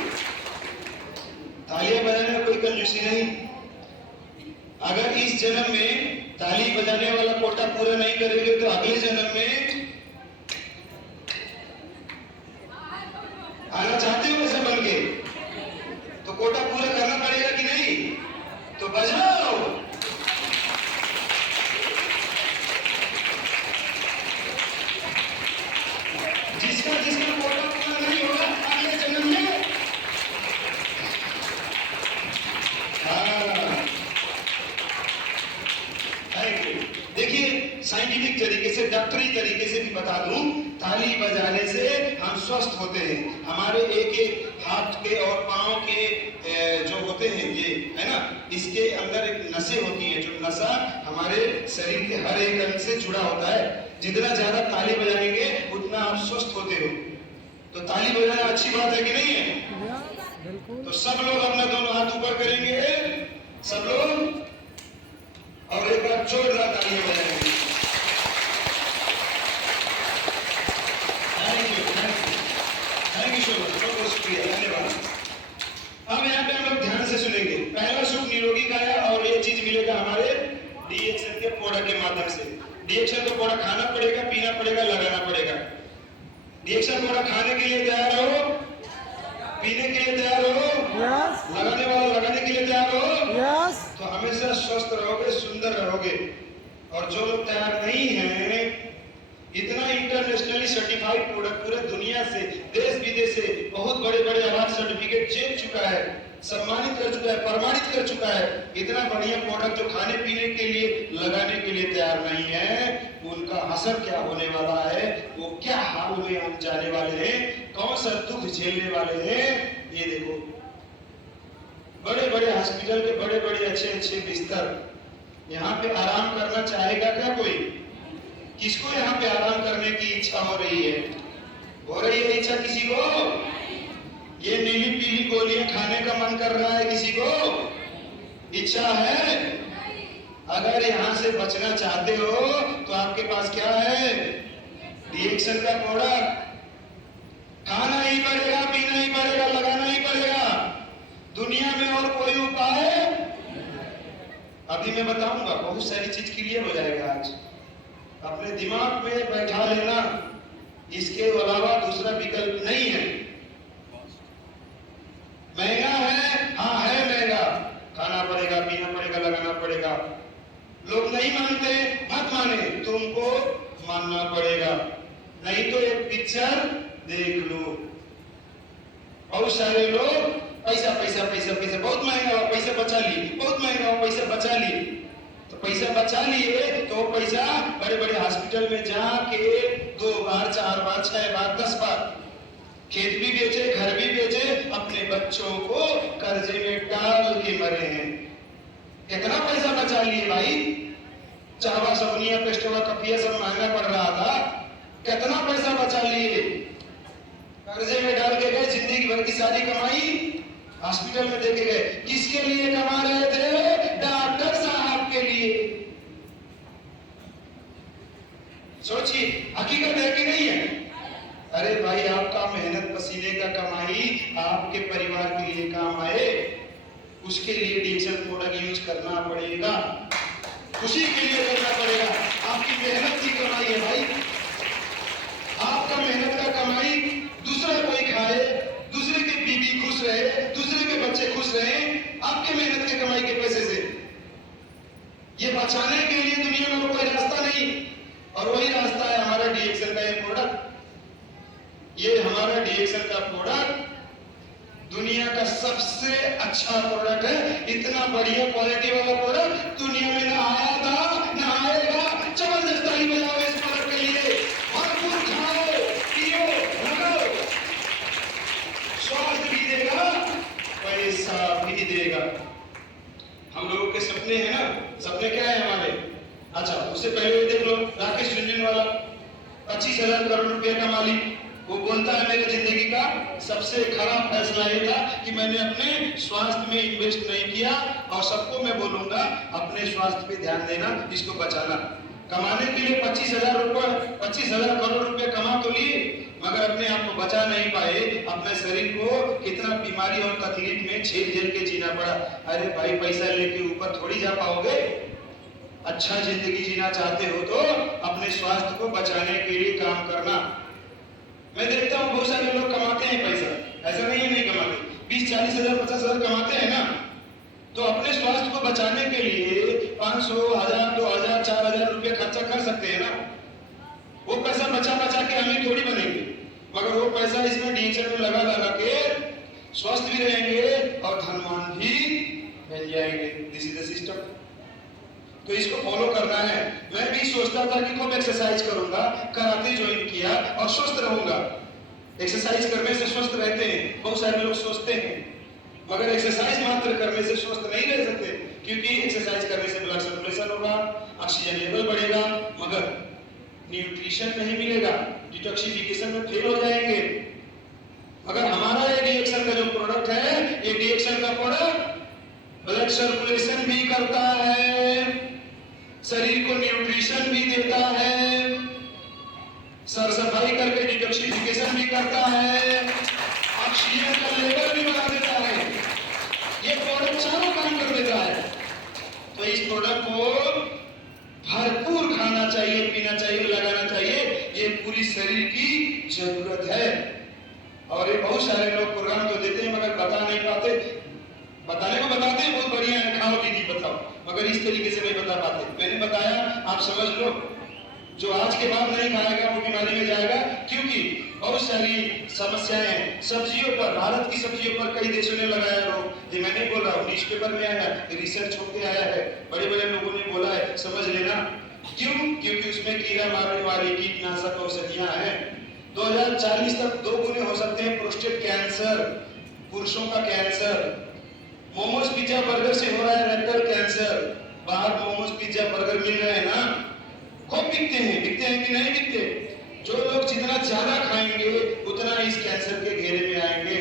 तालियां बजाने में कोई कंजूसी नहीं। अगर इस जन्म में ताली बजाने वाला कोटा पूरा नहीं करेंगे तो अगले जन्म में आना चाहते हो वैसे बन के? तो कोटा पूरा करना पड़ेगा कि नहीं? तो बजाओ। जिसका जिसका कोटा पूरा नहीं होगा अगले जन्म में देखिए साइंटिफिक तरीके से, डॉक्टरी तरीके से भी बता दूं, ताली बजाने से हम स्वस्थ होते हैं। हमारे एक एक हाथ के और पांव के जो होते हैं ये है ना, इसके अंदर एक नसें होती हैं। जो नसा हमारे शरीर के हर एक अंग से जुड़ा होता है। जितना ज्यादा ताली बजाएंगे उतना आप स्वस्थ होते हो। तो ताली बजाना अच्छी बात है कि नहीं है? तो सब लोग अपना दोनों हाथ ऊपर करेंगे, सब लोग, और एक बार जोरदार तालियां बजाएंगे। थैंक यू सो मच, बहुत शुक्रिया, धन्यवाद। अब यहाँ पे हम लोग ध्यान से सुनेंगे। पहला सुख निरोगी काया, और ये चीज मिलेगा हमारे डीएक्शन के प्रोडक्ट के माध्यम से। डीएक्शन का प्रोडक्ट खाना पड़ेगा, पीना पड़ेगा, लगाना पड़ेगा। डीएक्शन प्रोडक्ट खाने के लिए तैयार हो, पीने के लिए तैयार हो, लगाने वाला लगाने के लिए तैयार हो, तो हमेशा स्वस्थ रहोगे, सुंदर रहोगे। और जो लोग तैयार नहीं हैं, इतना इंटरनेशनली सर्टिफाइड प्रोडक्ट पूरे दुनिया से, देश विदेश से बहुत बड़े बड़े अवार्ड सर्टिफिकेट जीत चुका है, सम्मानित कर चुका है, प्रमाणित कर चुका है। इतना बढ़िया प्रोडक्ट जो खाने पीने के लिए, लगाने के लिए तैयार नहीं है, उनका असर क्या होने वाला है, वो क्या हाल में हम जाने वाले हैं, कौन सा दुख झेलने वाले हैं, ये देखो। बड़े बड़े हॉस्पिटल के बड़े बड़े अच्छे अच्छे बिस्तर, यहाँ पे आराम करना चाहेगा क्या कोई? किसको यहाँ पे आराम करने की इच्छा हो रही है? हो रही है इच्छा किसी को? ये नीली पीली गोलियां खाने का मन कर रहा है किसी को? इच्छा है? अगर यहां से बचना चाहते हो तो आपके पास क्या है? डीएक्शन का प्रोडक्ट। खाना ही पड़ेगा, पीना ही पड़ेगा, लगाना ही पड़ेगा। दुनिया में और कोई उपाय अभी मैं बताऊंगा, बहुत सारी चीज क्लियर हो जाएगा आज। अपने दिमाग में बैठा लेना, इसके अलावा दूसरा विकल्प नहीं है। महंगा है, हाँ है महंगा, खाना पड़ेगा, पीना पड़ेगा, लगाना पड़ेगा। लोग नहीं मानते, मत माने, तुमको मानना पड़ेगा। नहीं तो एक पिक्चर देख लो। बहुत सारे लोग पैसा पैसा पैसा पैसा, बहुत महंगा हो, पैसा बचा लिए, बहुत महंगा हो, पैसा बचा लिए। तो पैसा बचा लिए तो पैसा बड़े बड़े हॉस्पिटल में जाके 2 बार 4 बार 6 बार 10 बार खेत भी बेचे, घर भी बेचे, अपने बच्चों को कर्जे में डाल के मरे हैं। कितना पैसा बचा लिए भाई? चावा सबनिया पेस्टवा कपिया सब महंगा पड़ रहा था, कितना पैसा बचा लिए? कर्जे में डाल के गए, जिंदगी भर की सारी कमाई हॉस्पिटल में देके गए। किसके लिए कमा रहे थे? डॉक्टर साहब के लिए। सोचिए, हकीकत है कि नहीं है? अरे भाई, आपका मेहनत पसीने का कमाई आपके परिवार के लिए काम आए, उसके लिए डीएक्शन प्रोडक्ट यूज करना पड़ेगा, उसी के लिए करना पड़ेगा। आपकी मेहनत की कमाई है भाई। आपका मेहनत का कमाई दूसरा कोई खाए, दूसरे की बीवी खुश रहे, दूसरे के बच्चे खुश रहे, आपके मेहनत के कमाई के पैसे से। ये बचाने के लिए दुनिया में कोई रास्ता नहीं, और वही रास्ता है हमारा डीएक्शन का ये प्रोडक्ट। ये हमारा डीएक्शन का प्रोडक्ट दुनिया का सबसे अच्छा प्रोडक्ट है। इतना बढ़िया क्वालिटी वाला प्रोडक्ट दुनिया में ना आया था, ना आएगा। जबरदस्त ताली बजाओ इस प्रोडक्ट के लिए। भरपूर खाओ, पियो, लगाओ, स्वास्थ्य भी देगा, पैसा भी देगा। हम लोगों के सपने हैं ना, सपने क्या है हमारे? अच्छा, उससे पहले देख लो, राकेश झुनझुनवाला 25,000 करोड़ रुपए का मालिक, वो बोलता है मेरी जिंदगी का सबसे खराब फैसला ये था कि मैंने अपने स्वास्थ्य में इन्वेस्ट नहीं किया, और सबको मैं बोलूंगा अपने स्वास्थ्य पे ध्यान देना, इसको बचाना। कमाने के लिए 25,000 करोड़ रुपए कमा तो लिए, मगर अपने आप को बचा नहीं पाए। अपने शरीर को कितना बीमारी और तकलीफ में झेल झेल के जीना पड़ा। अरे भाई, पैसा लेके ऊपर थोड़ी जा पाओगे। अच्छा जिंदगी जीना चाहते हो तो अपने स्वास्थ्य को बचाने के लिए काम करना। मैं देखता हूँ बहुत सारे लोग कमाते हैं पैसा, ऐसा नहीं है नहीं कमाते, 20-40 हजार 50 हजार कमाते हैं ना, तो अपने स्वास्थ्य को बचाने के लिए 500, 1000, 2000, 4000 रुपए खर्चा कर सकते हैं ना। वो पैसा बचा बचा के अमीर थोड़ी बनेंगे, मगर वो पैसा इसमें डीएक्शन में लगा के स्वस्थ भी रहेंगे और धनवान भी बन जाएंगे। This is the system. तो इसको फॉलो करना है। मैं भी सोचता था कि खूब एक्सरसाइज करूंगा, कराटे ज्वाइन किया और स्वस्थ रहूंगा। एक्सरसाइज करने से स्वस्थ रहते हैं, बहुत सारे लोग सोचते हैं, मगर एक्सरसाइज मात्र करने से स्वस्थ नहीं रह सकते, क्योंकि एक्सरसाइज करने से ब्लड सर्कुलेशन होगा, ऑक्सीजन लेवल बढ़ेगा, मगर न्यूट्रिशन नहीं मिलेगा, डिटॉक्सिफिकेशन में फेल हो जाएंगे। मगर हमारा ये डीएक्शन का जो प्रोडक्ट है, ये डीएक्शन का प्रोडक्ट ब्लड सर्कुलेशन भी करता है, शरीर को न्यूट्रिशन भी देता है, सर सफाई करके डिटॉक्सिफिकेशन भी करता है, ऑक्सीजन का लेवल भी बढ़ा देता है। ये प्रोडक्ट चारों काम कर देता है। तो इस प्रोडक्ट को भरपूर खाना चाहिए, पीना चाहिए, लगाना चाहिए। ये पूरी शरीर की जरूरत है। और ये बहुत सारे लोग प्रोग्राम तो देते हैं मगर बता नहीं पाते। बताने को बताते हैं बहुत बढ़िया है, खाओ दीदी बताओ, मगर इस तरीके से नहीं बता पाते। मैंने बताया, आप समझ लो, जो आज के बाद नहीं खाएगा वो बीमारी में जाएगा, क्योंकि बहुत सारी समस्याएं सब्जियों पर, भारत की सब्जियों पर कई देशों ने लगाया रोक। ये मैं नहीं बोल रहा हूँ, न्यूज़पेपर में आया है, रिसर्च होके आया है, बड़े बड़े लोगों ने बोला है, समझ लेना। क्यों? क्योंकि उसमें कीड़ा मारने वाली कीटनाशक औषधियां हैं। 2040 तक 2 गुने हो सकते हैं प्रोस्टेट कैंसर, पुरुषों का कैंसर। मोमोज पिज्जा बर्गर से हो रहा है रेक्टल कैंसर। बाहर मोमोज पिज्जा बर्गर मिल रहे हैं ना, खूब बिकते हैं कि नहीं बिकते? जो लोग जितना ज्यादा खाएंगे इस कैंसर के घेरे में आएंगे।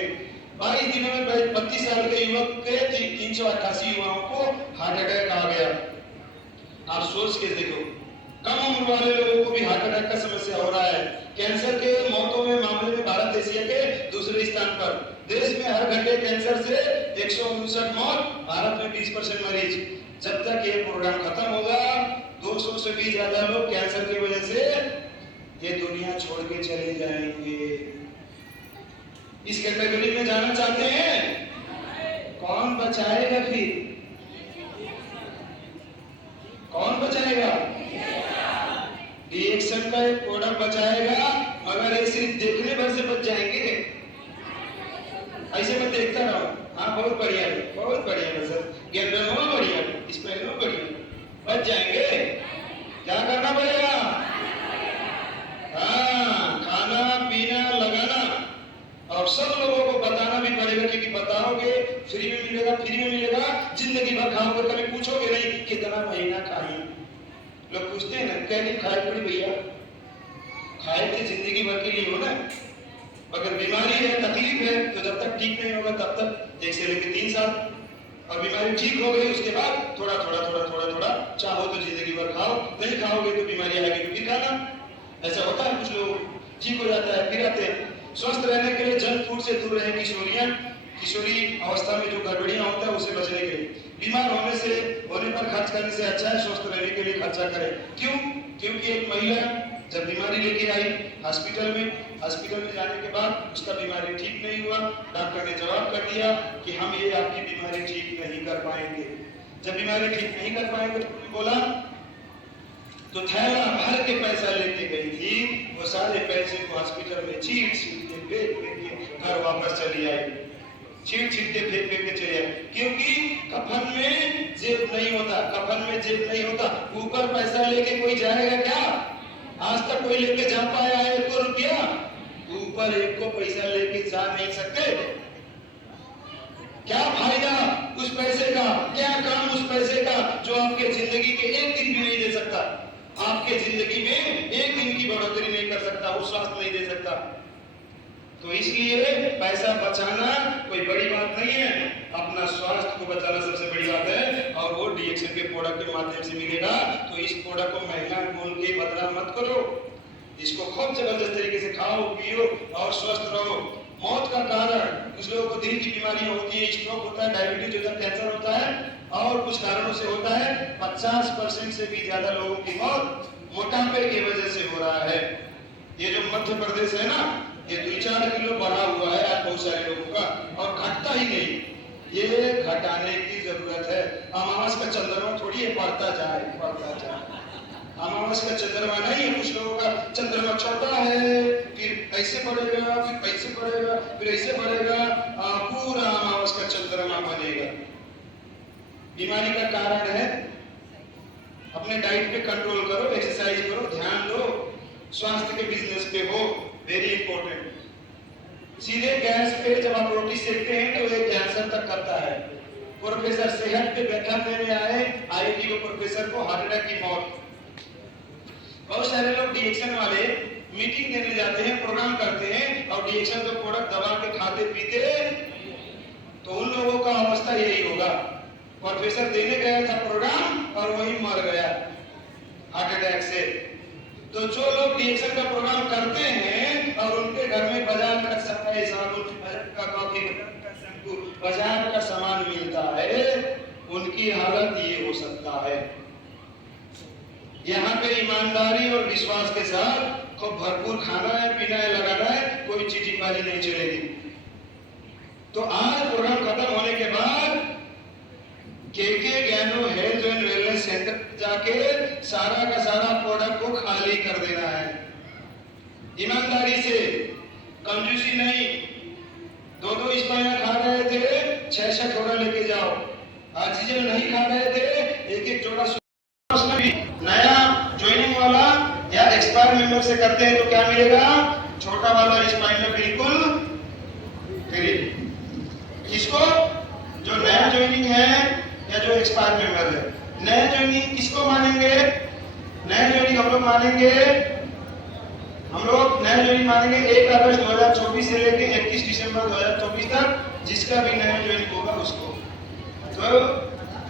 22 दिनों में 32 साल के युवक के 388 युवाओं को हार्ट अटैक आ गया। आप सोच के देखो, कम उम्र वाले लोगों को भी हार्ट अटैक का समस्या हो रहा है। कैंसर के मौतों में मामले में भारत एशिया के दूसरे स्थान पर। देश में हर घंटे कैंसर से 159 मौत, भारत में 20% मरीज। जब तक ये प्रोग्राम खत्म होगा 200 से भी ज्यादा लोग कैंसर की वजह से ये दुनिया छोड़ के चले जाएंगे। इस कैटेगरी में जाना चाहते हैं? कौन बचाएगा फिर? कौन बचाएगा? रिएक्शन का एक प्रोडक्ट बचाएगा, मगर ये सिर्फ देखने भर से बच जाएंगे। ऐसे मैं देखता रहा। हाँ बहुत बढ़िया है, बहुत बढ़िया है सर, गेंदल हो बढ़िया, स्पेल हो बढ़िया, बच जाएंगे। क्या करना पड़ेगा? हाँ, खाना पीना लगाना, और सब लोगों को बताना भी पड़ेगा, क्योंकि बताओगे फ्री में मिलेगा, फ्री में मिलेगा, जिंदगी भर खाओगे, कभी पूछोगे नहीं कितना महीना खाई। लोग पूछते हैं ना, कह नहीं खाए पड़ी भैया, खाए थे जिंदगी भर के लिए हो ना। अगर बीमारी है, तकलीफ है, तो जब तक ठीक नहीं होगा तब तक 1 से लेकर 3 साल, और बीमारी ठीक हो गई उसके बाद थोड़ा थोड़ा चाहो तो जिंदगी भर खाओ, नहीं खाओगे तो बीमारी आएगी तो फिर खाना। ऐसा होता है, कुछ लोग ठीक हो जाता है फिर आते हैं। स्वस्थ रहने के लिए जंक फूड से दूर रहें किशोरी अवस्था में जो गड़बड़ियां होता है उसे बचने के लिए। बीमार होने पर खर्च करने से अच्छा है स्वस्थ रहने के लिए खर्चा करें। क्यों? क्योंकि एक महिला जब बीमारी लेके आई हॉस्पिटल में जाने के बाद उसका बीमारी ठीक नहीं हुआ, डॉक्टर ने जवाब कर दिया कि हम ये आपकी बीमारी ठीक नहीं कर पाएंगे। जब बीमारी ठीक नहीं कर पाएंगे तो बोला, तो थैला भर के पैसा लेके गई थी, वो सारे पैसे को हॉस्पिटल में चीट के फेंक के घर वापस चली आई। चीट के फेंक के चले आए, क्योंकि कफन में जेब नहीं होता। ऊपर पैसा लेके कोई जाएगा क्या? आज तक कोई लेके जा पाया है 1 रुपया? ऊपर 1 को पैसा लेके जा नहीं सकते। क्या फायदा उस पैसे का, क्या काम उस पैसे का जो आपके जिंदगी के 1 दिन भी नहीं दे सकता, आपके जिंदगी में 1 दिन की बढ़ोतरी नहीं कर सकता, वो स्वास्थ्य नहीं दे सकता। तो इसलिए पैसा बचाना कोई बड़ी बात नहीं है, अपना स्वास्थ्य को बचाना सबसे बड़ी बात है, और वो डीएक्शन के प्रोडक्ट के माध्यम से मिलेगा। तो इस प्रोडक्ट को महंगा बोल के बदनाम मत करो, इसको खूब जबरदस्त तरीके से खाओ पियो और स्वस्थ रहो। मौत का कारण कुछ लोगों को दिल की बीमारी होती है, स्ट्रोक होता है, डायबिटीज होता है, कैंसर होता है, और कुछ कारणों से होता है। 50% से भी ज्यादा लोगों की मौत मोटापे की वजह से हो रहा है। ये जो मध्य प्रदेश है ना, ये 2-4 किलो बढ़ा हुआ है आज बहुत सारे लोगों का, और घटता ही नहीं। ये घटाने की जरूरत है। अमावस का चंद्रमा थोड़ी है बढ़ता जाए। अमावस का चंद्रमा नहीं है, कुछ लोगों का चंद्रमा छोटा है, फिर ऐसे बढ़ेगा, फिर ऐसे बढ़ेगा, फिर ऐसे बढ़ेगा, पूरा अमावस का चंद्रमा बनेगा। बीमारी का कारण है, अपने डाइट पे कंट्रोल करो, एक्सरसाइज करो, ध्यान दो, स्वास्थ्य के बिजनेस पे हो, वेरी इंपॉर्टेंट। सीधे गैस पे जब आप रोटी सेकते हैं तो ये कैंसर तक करता है। प्रोफेसर सेहत पे व्याख्यान देने आए आईआईटी के प्रोफेसर को हार्ट अटैक की मौत। बहुत सारे लोग डीएक्शन वाले मीटिंग देने जाते हैं, प्रोग्राम करते हैं, और डीएक्शन का प्रोडक्ट दबा के खाते पीते, तो उन लोगों का अवस्था यही होगा। प्रोफेसर देने गया था प्रोग्राम और वही मर गया हार्ट अटैक से। तो जो लोग डीएक्शन का प्रोग्राम करते हैं और उनके घर में बाजार का सफाई साबुन, का कॉफी, का शैम्पू, बाजार का सामान मिलता है, उनकी हालत ये हो सकता है। यहाँ पे ईमानदारी और विश्वास के साथ खूब भरपूर खाना है, पीना है, लगाना है, कोई चीटीबाजी नहीं चलेगी। तो आज प्रोग्राम खत्म होने के बाद केके ज्ञानो हेल्थ एंड वेलनेस सेंटर जाके सारा का सारा प्रोडक्ट को खाली कर देना है, ईमानदारी से, कंजूसी नहीं। 2-2 स्पाइना खा रहे थे, 6-6 जोड़ा लेके जाओ। ऑक्सीजन नहीं खा रहे थे, 1-1 जोड़ा। नया ज्वाइनिंग वाला या एक्सपायर मेंबर से करते हैं तो क्या मिलेगा? छोटा वाला स्पाइनर बिल्कुल फ्री। किसको? जो नया ज्वाइनिंग है या जो एक्सपायर मेंबर है। नया ज्वाइनिंग किसको मानेंगे? नया ज्वाइनिंग हम लोग मानेंगे, हम लोग नया ज्वाइनिंग मानेंगे 1 अगस्त 2024 से लेके 31 दिसंबर 2024 तक, जिसका भी नया ज्वाइनिंग होगा उसको। तो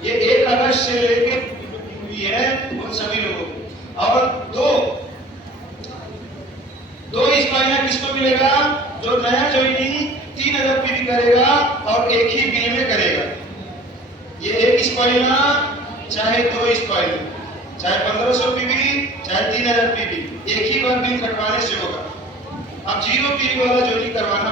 ये 1 अगस्त से लेके हुई है उन सभी लोगों को। और दो इस महीना किसको मिलेगा? जो नया ज्वाइनिंग 3000 पीवी करेगा और एक ही बिल में करेगा। ये एक स्पॉइलर, चाहे 2 स्पॉइलर, चाहे 1500 पीवी, चाहे 3000 पीवी, एक ही बार बिल कटवाने से होगा। अब 0 पीवी वाला ज्वाइनिंग करवाना